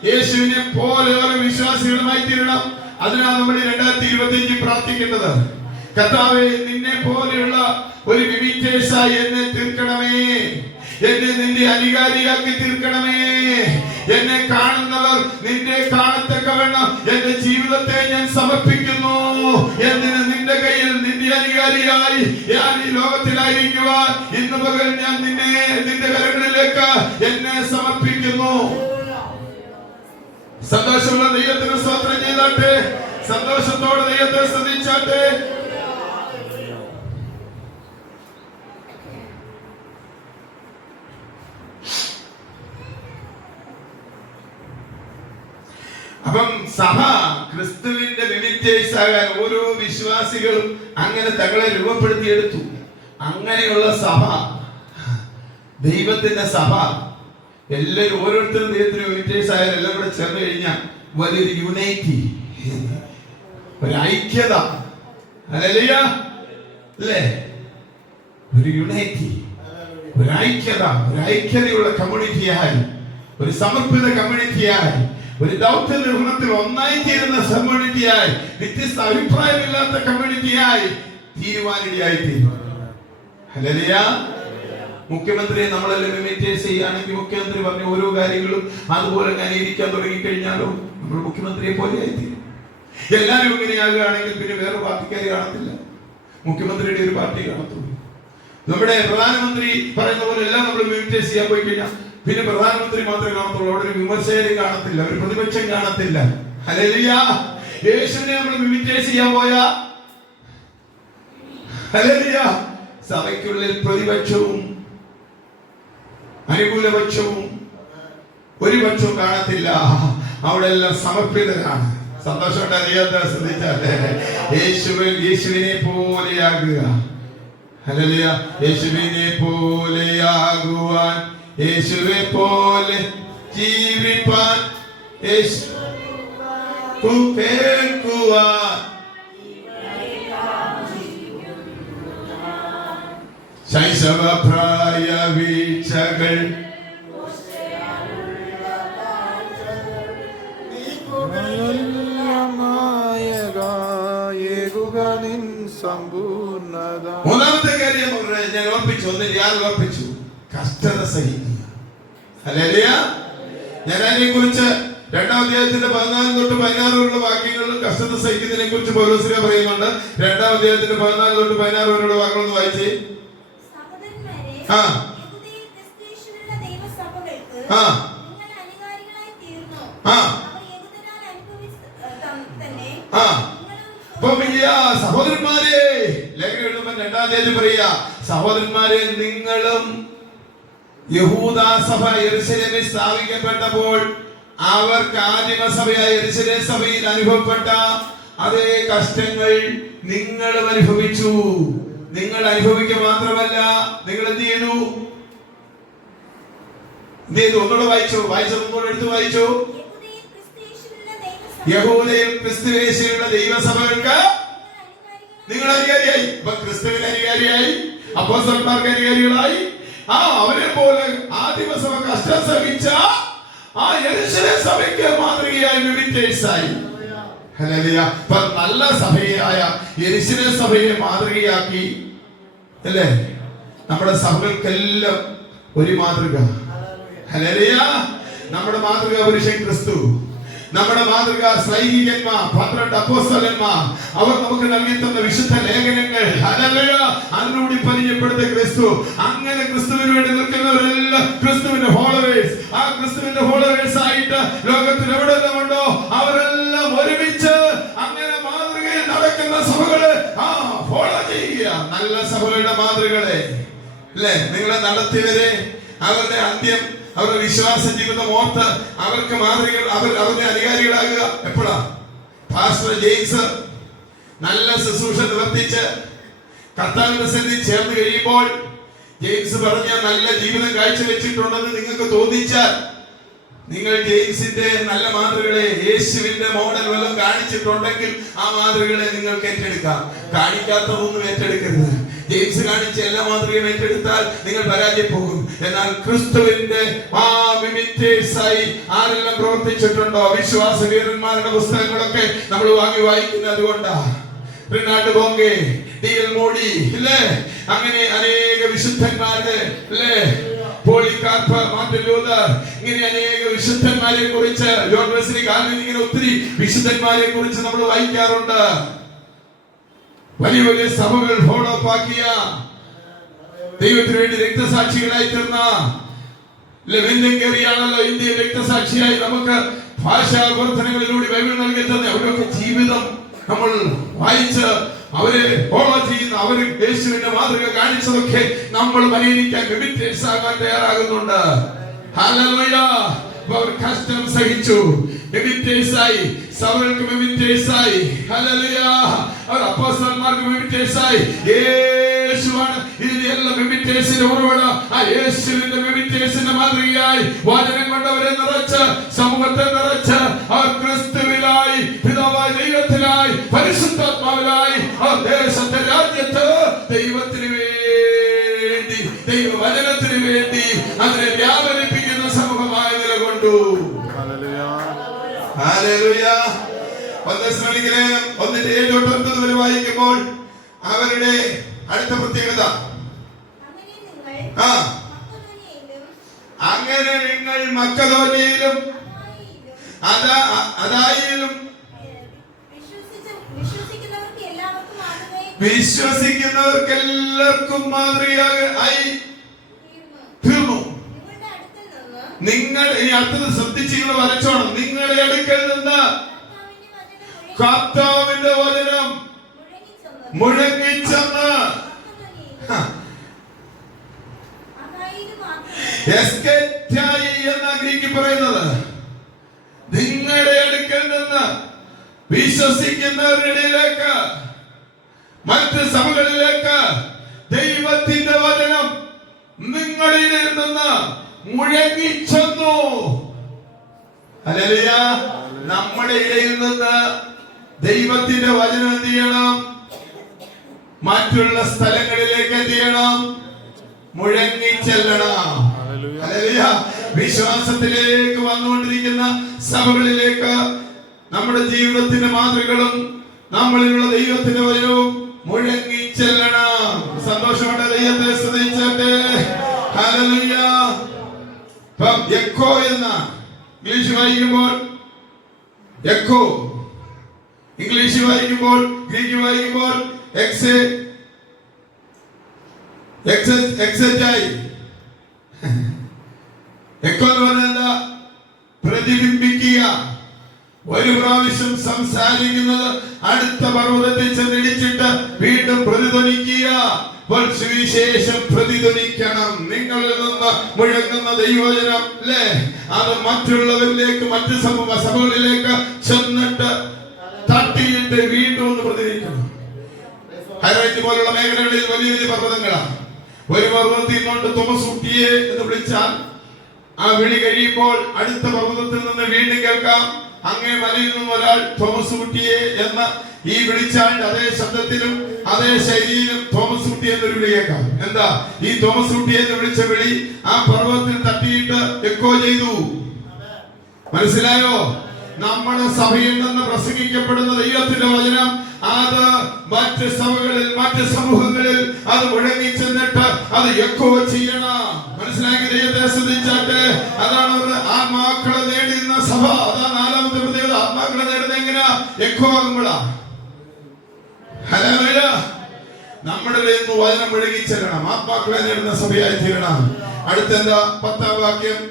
യേശുവിനെ പോലെ ഓരോ വിശ്വാസികളുമായി തീരണം. അതിനാണ് നമ്മൾ 2025 പ്രാർത്ഥിക്കേണ്ടത്. കർത്താവേ, നിന്നെ പോലെയുള്ള ഒരു മിമിറ്റേഴ്സായി എന്നെ തീർക്കണമേ, എന്നെ നിന്റെ അനുകാരിയാക്കി തീർക്കണമേ. എന്നെ കാണുന്നവർ നിന്റെ കാണത്തക്കവണ്ണം എന്റെ ജീവിതത്തെ ഞാൻ സമർപ്പിക്കുന്നു. എന്തിന്? നിന്റെ കയ്യിൽ നിന്റെ അനുകാരിയായി ഞാൻ ഈ ലോകത്തിലായിരിക്കുവാൻ ഇന്ന് പകൽ ഞാൻ നിന്റെ കരങ്ങളിലേക്ക് എന്നെ സമർപ്പിക്കുന്നു. സന്തോഷമുള്ള ദൈവത്തിന് സ്തോത്രം ചെയ്താട്ടെ. സന്തോഷത്തോടെ ദൈവത്തെ സ്തുതിച്ചാട്ടെ. അപ്പം സഭ ക്രിസ്തുവിന്റെ മിമിറ്റേഴ്സ് ആകാൻ ഓരോ വിശ്വാസികളും അങ്ങനെ തങ്ങളെ രൂപപ്പെടുത്തിയെടുത്തു. അങ്ങനെയുള്ള സഭ, ദൈവത്തിന്റെ സഭ, എല്ലാവരും ഓരോരുത്തരും ദൈവത്തിന് മിമിറ്റേഴ്സ് ആയാലും എല്ലാം കൂടെ ചേർന്ന് കഴിഞ്ഞാൽ വലിയൊരു യുണൈറ്റി, ഒരു ഐക്യത. ഹല്ലേലൂയ അല്ലേ? ഒരു യുണൈറ്റി, ഒരു ഐക്യത, ഒരു ഐക്യതയുള്ള കമ്മ്യൂണിറ്റിയായി, ഒരു സമർപ്പിത കമ്മ്യൂണിറ്റിയായി, ഒരു ദൗത്യ നിർവഹണത്തിൽ ഒന്നായി തീരുന്ന കമ്മ്യൂണിറ്റിയായി, വ്യത്യസ്ത അഭിപ്രായമില്ലാത്ത കമ്മ്യൂണിറ്റിയായി തീരുവാനിടയായി തീരും. ഹല്ലേലൂയ. മുഖ്യമന്ത്രിയെ നമ്മളെല്ലാം ഇമിറ്റേറ്റ് ചെയ്യുകയാണെങ്കിൽ മുഖ്യമന്ത്രി പറഞ്ഞ ഓരോ കാര്യങ്ങളും അതുപോലെ ഞാൻ ഇരിക്കാൻ തുടങ്ങിക്കഴിഞ്ഞാലോ നമ്മൾ മുഖ്യമന്ത്രിയെ പോലെ ആയിത്തീരും. എല്ലാവരും ഇങ്ങനെയാകുകയാണെങ്കിൽ പിന്നെ വേറെ പാർട്ടിക്കാർ കാണത്തില്ല, മുഖ്യമന്ത്രിയുടെ ഒരു പാർട്ടി കാണത്തുള്ളൂ. നമ്മുടെ പ്രധാനമന്ത്രി പറയുന്ന പോലെ എല്ലാം നമ്മൾ ഇമിറ്റേറ്റ് ചെയ്യാൻ പോയി കഴിഞ്ഞാൽ പിന്നെ പ്രധാനമന്ത്രി മാത്രമേ കാണത്തുള്ളൂ, അവിടെ ഒരു വിമർശകരും കാണത്തില്ല, ഒരു പ്രതിപക്ഷം കാണത്തില്ല. ഹല്ലേലൂയ. യേശുവിനെ നമ്മൾ ഇമിറ്റേറ്റ് ചെയ്യാൻ പോയാ ഹല്ലേലൂയ സഭയ്ക്കുള്ളിൽ പ്രതിപക്ഷവും അനുകൂലപക്ഷവും ഒരു പക്ഷവും കാണത്തില്ല, അവിടെ എല്ലാം സമർപ്പിതരാണ്. സന്തോഷം ശ്രദ്ധിച്ചാലേ യേശുവിനെ പോലെയാകുക. ഹല്ലേലൂയ. യേശുവിനെ പോലെയാകുവാൻ, യേശുവെ പോലെ ജീവിപ്പാൻ, കേൾക്കുവാൻ, ശൈശവപ്രായ വീഴ്ചകൾ മൂന്നാമത്തെ കാര്യം ഞാൻ ഓർപ്പിച്ചു, ഓർപ്പിച്ചു, കഷ്ടത സഹിക്കുക. ഹല്ലേലൂയ. ഞാൻ അതിനെ കുറിച്ച് 2-ാം അധ്യായത്തിന്റെ 14 തൊട്ട് 16 വരെയുള്ള വാക്യങ്ങളിൽ കഷ്ടത സഹിക്കുന്നതിനെ കുറിച്ച് പൗലോസ് പറയുന്നുണ്ട്. 2-ാം അധ്യായത്തിന്റെ 14 തൊട്ട് 16 വരെയുള്ള വാക്യങ്ങളൊന്ന് വായിച്ചേ. സഹോദരന്മാരെ, ലേഖനം എഴുതുമ്പോൾ 2-ാം അധ്യായത്തിൽ പറയുക, സഹോദരന്മാരെ, നിങ്ങളും യഹൂദാസഭ യെരൂശലേമിൽ സ്ഥാപിക്കപ്പെട്ടപ്പോൾ അവർക്ക് ആദിമസഭയായ യെരൂശലേം സഭയിൽ അനുഭവപ്പെട്ട അതേ കഷ്ടങ്ങൾ നിങ്ങളും അനുഭവിച്ചു. നിങ്ങൾ അനുഭവിക്കുക മാത്രമല്ല, നിങ്ങൾ എന്ത് ചെയ്തു? ഒന്നുകൂടെ വായിച്ചപ്പോൾ എടുത്ത് വായിച്ചു. യഹൂദയിൽ ക്രിസ്തുയേശുവിലുള്ള ദൈവസഭകൾക്ക് നിങ്ങൾ അനുകാരിയായി. ഇപ്പൊ ക്രിസ്തുവിന് അനുകാരിയായി, അപ്പോസ്തലന്മാർക്ക് അനുകാരികളായി. അവരെ പോലെ ആദിമസഭ കഷ്ടം സഹിച്ച ആ യെരൂശലേം സഭയ്ക്ക് മാതൃകയായി മിമിറ്റേഴ്സായി. ഹല്ലേലൂയ. നല്ല സഭയായ യെരൂശലേം സഭയെ മാതൃകയാക്കി അല്ലേ നമ്മുടെ സഭകൾക്കെല്ലാം ഒരു മാതൃക. ഹല്ലേലൂയ. നമ്മുടെ മാതൃക പുരുഷൻ ക്രിസ്തു, നമ്മുടെ മാതൃക സ്ലൈഹികന്മാർ, 12 അപ്പോസ്തലന്മാർ, അവർ നമുക്ക് നൽകി തന്ന വിശുദ്ധ ലേഖനങ്ങൾ. ഹല്ലേലൂയ. അതിലൂടെ പരിചയപ്പെടുത്ത ക്രിസ്തു. അങ്ങനെ ക്രിസ്തുവിന് വേണ്ടി നിൽക്കുന്നവരെല്ലാം ക്രിസ്തുവിന്റെ ഫോളോവേഴ്സ്. ആ ക്രിസ്തുവിന്റെ ഫോളോവേഴ്സ് ആയിട്ട് ലോകത്തിൽ എവിടെയെല്ലാം ഉണ്ടോ അവരെല്ലാം ഒരുമിച്ച് അങ്ങനെ മാതൃകയിൽ നടക്കുന്ന സഭകളെ ഫോളോ ചെയ്യുക. നല്ല സഭകളുടെ മാതൃകളെ അല്ലേ നിങ്ങളെ നടത്തിയവരെ, അവരുടെ അന്ത്യം, അവരുടെ വിശ്വാസ ജീവിതം ഓർത്ത് അവർക്ക് മാതൃകകൾ, അവരുടെ അനുകാരികളാകുക. എപ്പോഴാ? പാസ്റ്റർ ജെയിംസ് നല്ല ശുശ്രൂഷ നിവർത്തിച്ച് കർത്താവിന്റെ സന്നിധിയിൽ ചേർന്ന് കഴിയുമ്പോൾ ജെയിംസ് പറഞ്ഞ നല്ല ജീവിതം കാഴ്ചവെച്ചിട്ടുണ്ടെന്ന് നിങ്ങൾക്ക് തോന്നിച്ചാൽ നിങ്ങൾ ജെയിംസിന്റെ നല്ല മാതൃകളെ, യേശുവിന്റെ മോഡൽ വല്ലതും കാണിച്ചിട്ടുണ്ടെങ്കിൽ ആ മാതൃകളെ നിങ്ങൾക്ക് ഏറ്റെടുക്കാം. കാണിക്കാത്തതൊന്നും ഏറ്റെടുക്കരുത്. ജെയിംസ് കാണിച്ച എല്ലാ മാതൃകയും ഏറ്റെടുത്താൽ നിങ്ങൾ പരാജയപ്പെടും. എന്നാൽ ക്രിസ്തുവിന്റെ ആ മിമിറ്റേഴ്സായി ആരെല്ലാം പ്രവർത്തിച്ചിട്ടുണ്ടോ, വിശ്വാസ വീരന്മാരുടെ പുസ്തകങ്ങളൊക്കെ നമ്മൾ വായിക്കുന്നത് കൊണ്ടാ. റിനാർഡ് ബോംഗെ, ടി.എൽ. മോഡി, അല്ലേ, അങ്ങനെ അനേക വിശുദ്ധന്മാരുടെ, അല്ലേ, പോളികാർപ്പ്, മാർട്ടിൻ ലൂതർ, ഇങ്ങനെ അനേക വിശുദ്ധന്മാരെ കുറിച്ച്, ജോൺ വെസ്ലി, കാൽവിൻ, ഇങ്ങനെ ഒത്തിരി വിശുദ്ധന്മാരെ കുറിച്ച് നമ്മൾ വായിക്കാറുണ്ട്. വലിയ വലിയ സഭകൾ ഫോളോ ആക്കിയ, ദൈവത്തിന് വേണ്ടി രക്തസാക്ഷികളായി തീർന്ന ലെവെൻകേറിയാണല്ലോ ഇന്ത്യയിൽ രക്തസാക്ഷിയായി നമുക്ക് ഭാഷാവർദ്ധനകളിലൂടെ ബൈബിൾ നൽകി തന്നെ. അവരൊക്കെ ജീവിതം നമ്മൾ വായിച്ച് അവരെ ഫോളോ ചെയ്യുന്ന, അവര് യേശുവിന്റെ മാതൃക കാണിച്ചതൊക്കെ നമ്മൾ അനുകരിക്കാൻ, മിമിറ്റേഴ്സ് ആകാൻ തയ്യാറാകുന്നുണ്ട്. ഹല്ലേലൂയ. അവർ കഷ്ടം സഹിച്ചു, മിമിറ്റേഴ്സായി, സഭകൾക്ക് മിമിറ്റേഴ്സായി. ഹല്ലേലൂയ. അവർ അപ്പോസ്തലന്മാർക്ക് മിമിറ്റേഴ്സായി. യേശുവാണ് ഇതിന്റെ എല്ലാ മിമിറ്റേഴ്സിന്റെ ഉറവിടം. ആ യേശുവിന്റെ മിമിറ്റേഴ്സിന്റെ മാതൃകയായി വചനം കൊണ്ടവരെ നിറച്ച്, സമൂഹത്തെ നിറച്ച്, അവർ ക്രിസ്തുവിലായി, പിതാവായ ദൈവത്തിലായി, പരിശുദ്ധാത്മാവിലായി, ആ ദേശത്തെ, രാജ്യത്ത് ദൈവത്തിന് വേണ്ടി, ദൈവവചനത്തിന് വേണ്ടി അതിനെ വ്യാപരിപ്പിക്കുന്ന സമൂഹമായി നിലകൊണ്ടു. ഹല്ലേലൂയ. 1 വരെ വായിക്കുമ്പോൾ അവരുടെ അടുത്ത പ്രത്യേകത, അങ്ങനെ നിങ്ങൾ മക്കദോനിയയിലും അദായിലും വിശ്വസിക്കുന്നവർക്ക് എല്ലാവർക്കും മാതൃകയായി തീർന്നു. നിങ്ങൾ ഇനി അടുത്തത് ശ്രദ്ധിച്ച് നിങ്ങൾ വരച്ചോണം. നിങ്ങളുടെ അടുക്കൽ നിന്ന് കർത്താവിന്റെ വചനം മുഴങ്ങിച്ചെന്ന് എന്ന ഗ്രീക്കിൽ പറയുന്നത്, നിങ്ങളുടെ അടുക്കൽ നിന്ന് വിശ്വസിക്കുന്നവരുടെ ഇടയിലേക്ക്, മറ്റ് സഭകളിലേക്ക് ദൈവത്തിന്റെ വചനം നിങ്ങളിൽ നിന്ന് മുഴങ്ങിച്ചെന്നു. ഹല്ലേലൂയ. നമ്മുടെ ഇടയിൽ നിന്ന് ദൈവത്തിന്റെ വചനം എന്ത് ചെയ്യണം? മറ്റുള്ള സ്ഥലങ്ങളിലേക്ക് എന്ത് ചെയ്യണം? മുഴങ്ങിച്ചെല്ലണം. ഹല്ലേലൂയ. വിശ്വാസത്തിലേക്ക് വന്നുകൊണ്ടിരിക്കുന്ന സഭകളിലേക്ക് നമ്മുടെ ജീവിതത്തിന്റെ മാതൃകകളും നമ്മളിലുള്ള ദൈവത്തിന്റെ വചനവും മുഴങ്ങിച്ചെല്ലണം. സന്തോഷമുണ്ട്. ദൈവത്തെ സ്തുതിച്ചട്ടെ. ഹല്ലേലൂയ. എക്കോ എന്ന ഇംഗ്ലീഷ് വായിക്കുമ്പോൾ എക്കോ, ഇംഗ്ലീഷ് വായിക്കുമ്പോൾ, ഗ്രീക്ക് വായിക്കുമ്പോൾ എക്സെറ്റായി. എക്കോ എന്ന് പറഞ്ഞാൽ എന്താ? പ്രതിബിംബിക്കുക. ഒരു പ്രാവശ്യം സംസാരിക്കുന്നത് അടുത്ത പർവ്വതത്തിൽ ചെന്നിടിച്ചിട്ട് വീണ്ടും പ്രതിധ്വനിക്കുക. സുവിശേഷം പ്രതിധ്വനിക്കണം. നിങ്ങളിൽ നിന്ന് മുഴങ്ങുന്ന ദൈവവചനം, അല്ലേ, അത് മറ്റുള്ളവരിലേക്ക്, മറ്റു സഭകളിലേക്ക് ചെന്നിട്ട് തട്ടിയിട്ട് വീണ്ടും ഒന്ന് പ്രതികരിക്കണം. ഹൈറേഞ്ച് പോലുള്ള മേഖലകളിൽ വലിയ വലിയ പർവ്വതങ്ങളാണ്. ഒരു പർവ്വതത്തിൽ നിന്നുകൊണ്ട് തോമസൂട്ടിയെ എന്ന് വിളിച്ചാൽ ആ വിളി കഴിയുമ്പോൾ അടുത്ത പർവ്വതത്തിൽ നിന്ന് വീണ്ടും കേൾക്കാം, അങ്ങേ മലയിൽ നിന്നും ഒരാൾ തോമസൂട്ടിയെ എന്ന് ഈ വിളിച്ചാൽ അതേ ശബ്ദത്തിലും അതേ ശൈലിയിലും തോമസൂട്ടി എന്നൊരു വിളി കേൾക്കാം. എന്താ ഈ തോമസൂട്ടി എന്ന് വിളിച്ച വിളി? ആ പർവ്വതത്തിൽ തട്ടിയിട്ട് എക്കോ ചെയ്തു. മനസ്സിലായോ? നമ്മുടെ സഭയിൽ നിന്ന് പ്രസംഗിക്കപ്പെടുന്ന ദൈവത്തിന്റെ വചനം അത് മറ്റ് സഭകളിൽ, മറ്റ് സമൂഹങ്ങളിൽ അത് മുഴങ്ങി ചെന്നിട്ട് അത് എക്കോ ചെയ്യണം. മനസ്സിലാക്കി ദൈവത്തെ സ്തുതിച്ചാട്ടെ. അതാണ് ആത്മാക്കളെ നേടുന്ന സഭ. അതാണ് നാലാമത്തെ പ്രത്യേകത. ആത്മാക്കളെ നേടുന്നത് എങ്ങനെയാ? എക്കോ ആകുമ്പോഴാ. ഹല്ലേലൂയ. നമ്മുടെ നിന്ന് വചനം മുഴങ്ങി ചെല്ലണം. ആത്മാക്കളെ നേടുന്ന സഭയായി തീരണം. അടുത്തെന്താ? 10ാം വാക്യം.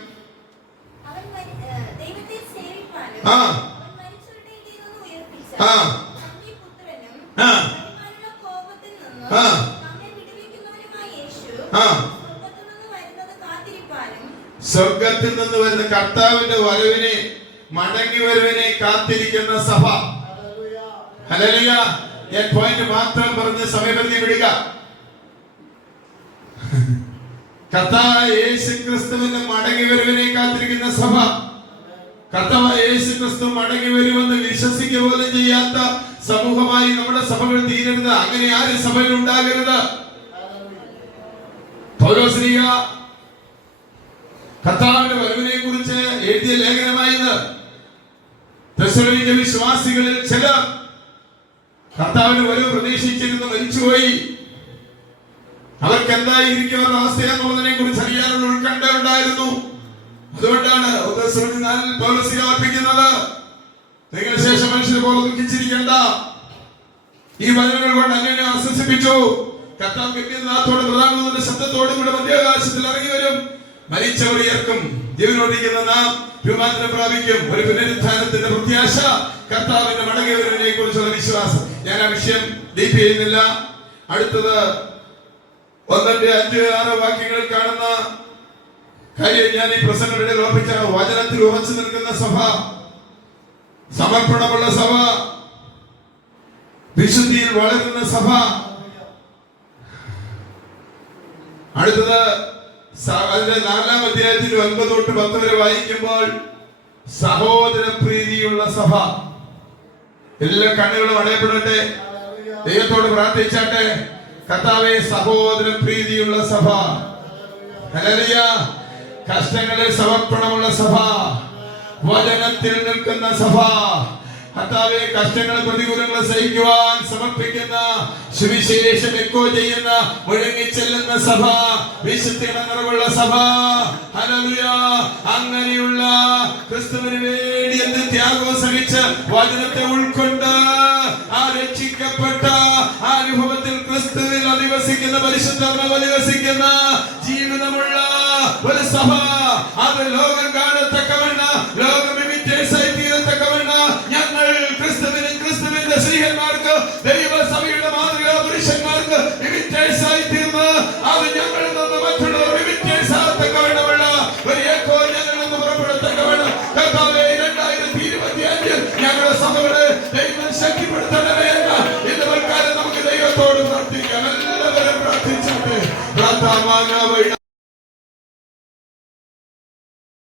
സ്വർഗത്തിൽ നിന്ന് വരുന്ന കർത്താവിന്റെ വരവിനെ, മടങ്ങി വരവിനെ കാത്തിരിക്കുന്ന സഭ. ഹല്ലേലൂയ. ഞാൻ പോയിന്റ് മാത്രം പറഞ്ഞ് സമയപരിധി വിടുക. കർത്താവ് യേശു ക്രിസ്തുവിന്റെ മടങ്ങി വരവിനെ കാത്തിരിക്കുന്ന സഭ. കർത്താവായ യേശു ക്രിസ്തു മടങ്ങി വരുമെന്ന് വിശ്വസിക്കുക പോലും ചെയ്യാത്ത സമൂഹമായി നമ്മുടെ സഭകൾ തീരരുത്. അങ്ങനെ ആരും സഭയിൽ ഉണ്ടാകരുത്. പൗലോസ്ലീഹ കർത്താവിന്റെ വരവിനെ കുറിച്ച് എഴുതിയ ലേഖനമായത് തെസ്സലോനിക്ക വിശ്വാസികളിൽ ചിലർ കർത്താവിന്റെ വരവ് പ്രതീക്ഷിച്ചിരുന്ന് മരിച്ചുപോയി. അവർക്ക് എന്തായിരിക്കും അവരുടെ അവസ്ഥയെന്നുള്ളതിനെ കുറിച്ച് അറിയാനുള്ള ഉത്കണ്ഠ ഉണ്ടായിരുന്നു. അതുകൊണ്ടാണ് പൗലോസ്ലീഹ ഓർപ്പിക്കുന്നത്, നിങ്ങൾ ശേഷം മനുഷ്യരെ പോലെ ദുഃഖിച്ചിരിക്കേണ്ട, ഈ വചനങ്ങൾ കൊണ്ട് അങ്ങനെ ആശ്വസിപ്പിച്ചു. കർത്താവ് ഗംഭീരനാഥത്തോട് പ്രധാനമന്ത്രിയുടെ ശബ്ദത്തോടും കൂടെ മധ്യാകാശത്തിൽ ഇറങ്ങി വരും. മരിച്ചവർ ഉയർക്കും, ജീവനോടിരിക്കുന്ന നാം രൂപാന്തരം പ്രാപിക്കും. ഒരു പുനരുത്ഥാനത്തിന്റെ പ്രത്യാശ, കർത്താവിന്റെ മടങ്ങിവരവിനെ കുറിച്ചുള്ള വിശ്വാസം. ഞാൻ ആ വിഷയം ഡീപ്പ് ചെയ്യുന്നില്ല. അടുത്തത് 1-5-6 വാക്യങ്ങളിൽ കാണുന്ന കാര്യം ഞാൻ ഈ പ്രസംഗങ്ങളുടെ ഓർപ്പിച്ച വചനത്തിൽ ഉറച്ചു നിൽക്കുന്ന സഭ, സമർപ്പണമുള്ള സഭ, വിശുദ്ധിയിൽ വളരുന്ന സഭ. അടുത്തത് അതിന്റെ 4-ാം അധ്യായത്തിൽ 9-10 വരെ വായിക്കുമ്പോൾ സഹോദര പ്രീതിയുള്ള സഭ. എല്ലാ കണ്ണുകളും അടയപ്പെടട്ടെ, ദൈവത്തോട് പ്രാർത്ഥിച്ചാട്ടെ. കർത്താവേ, സഹോദര പ്രീതിയുള്ള സഭ, ഹല്ലേലൂയ. കഷ്ടങ്ങളിൽ സമർപ്പണമുള്ള സഭ, വചനത്തിൽ നിൽക്കുന്ന സഭ, കർത്താവേ, കഷ്ടങ്ങൾ പ്രതികൂലങ്ങൾ സഹിക്കുവാൻ സമർപ്പിക്കുന്ന, സുവിശേഷം എക്കോ ചെയ്യുന്ന, മുഴങ്ങിച്ചെല്ലുന്ന സഭ, വിശുദ്ധിയുടെ നിറവുള്ള സഭ. ഹല്ലേലൂയ. അങ്ങനെയുള്ള ക്രിസ്തുവിന് വേണ്ടി എന്ത് ത്യാഗം സഹിച്ച് വചനത്തെ ഉൾക്കൊണ്ട് ആ രക്ഷിക്കപ്പെട്ട ആ അനുഭവത്തിൽ ക്രിസ്തുവിൽ അധിവസിക്കുന്ന, പരിശുദ്ധാത്മാവ് അധിവസിക്കുന്ന ജീവിതമുള്ള ഒരു സഭ, അത് ലോകം കാണത്തക്കവണ്ണം, ലോകം ഇമിറ്റേഴ്സായി തീരത്തക്കവണ്ണം ഞങ്ങൾ ക്രിസ്തുവിന്റെ സ്ത്രീഹന്മാർക്ക്, ദൈവസഭയുടെ മാതൃകാ പുരുഷന്മാർക്ക് ഇമിറ്റേഴ്സായി തീർന്ന് അത് ഞങ്ങളിൽ നിന്ന് മറ്റുള്ളവർ ഇമിറ്റേഴ്സ് ആകത്തക്കവണ്ണമുള്ള ഒരു എക്കോ ഞങ്ങളിൽ നിന്ന് പുറപ്പെടുത്തക്കവണ്ണം കർത്താവേ, 2025 ഞങ്ങളുടെ സഭകളെ ദൈവം ശക്തിപ്പെടുത്തണമേ എന്ന് ഇന്ന് നമുക്ക് ദൈവത്തോട് പ്രാർത്ഥിക്കാം. എല്ലാവരും പ്രാർത്ഥിച്ചാട്ടെ.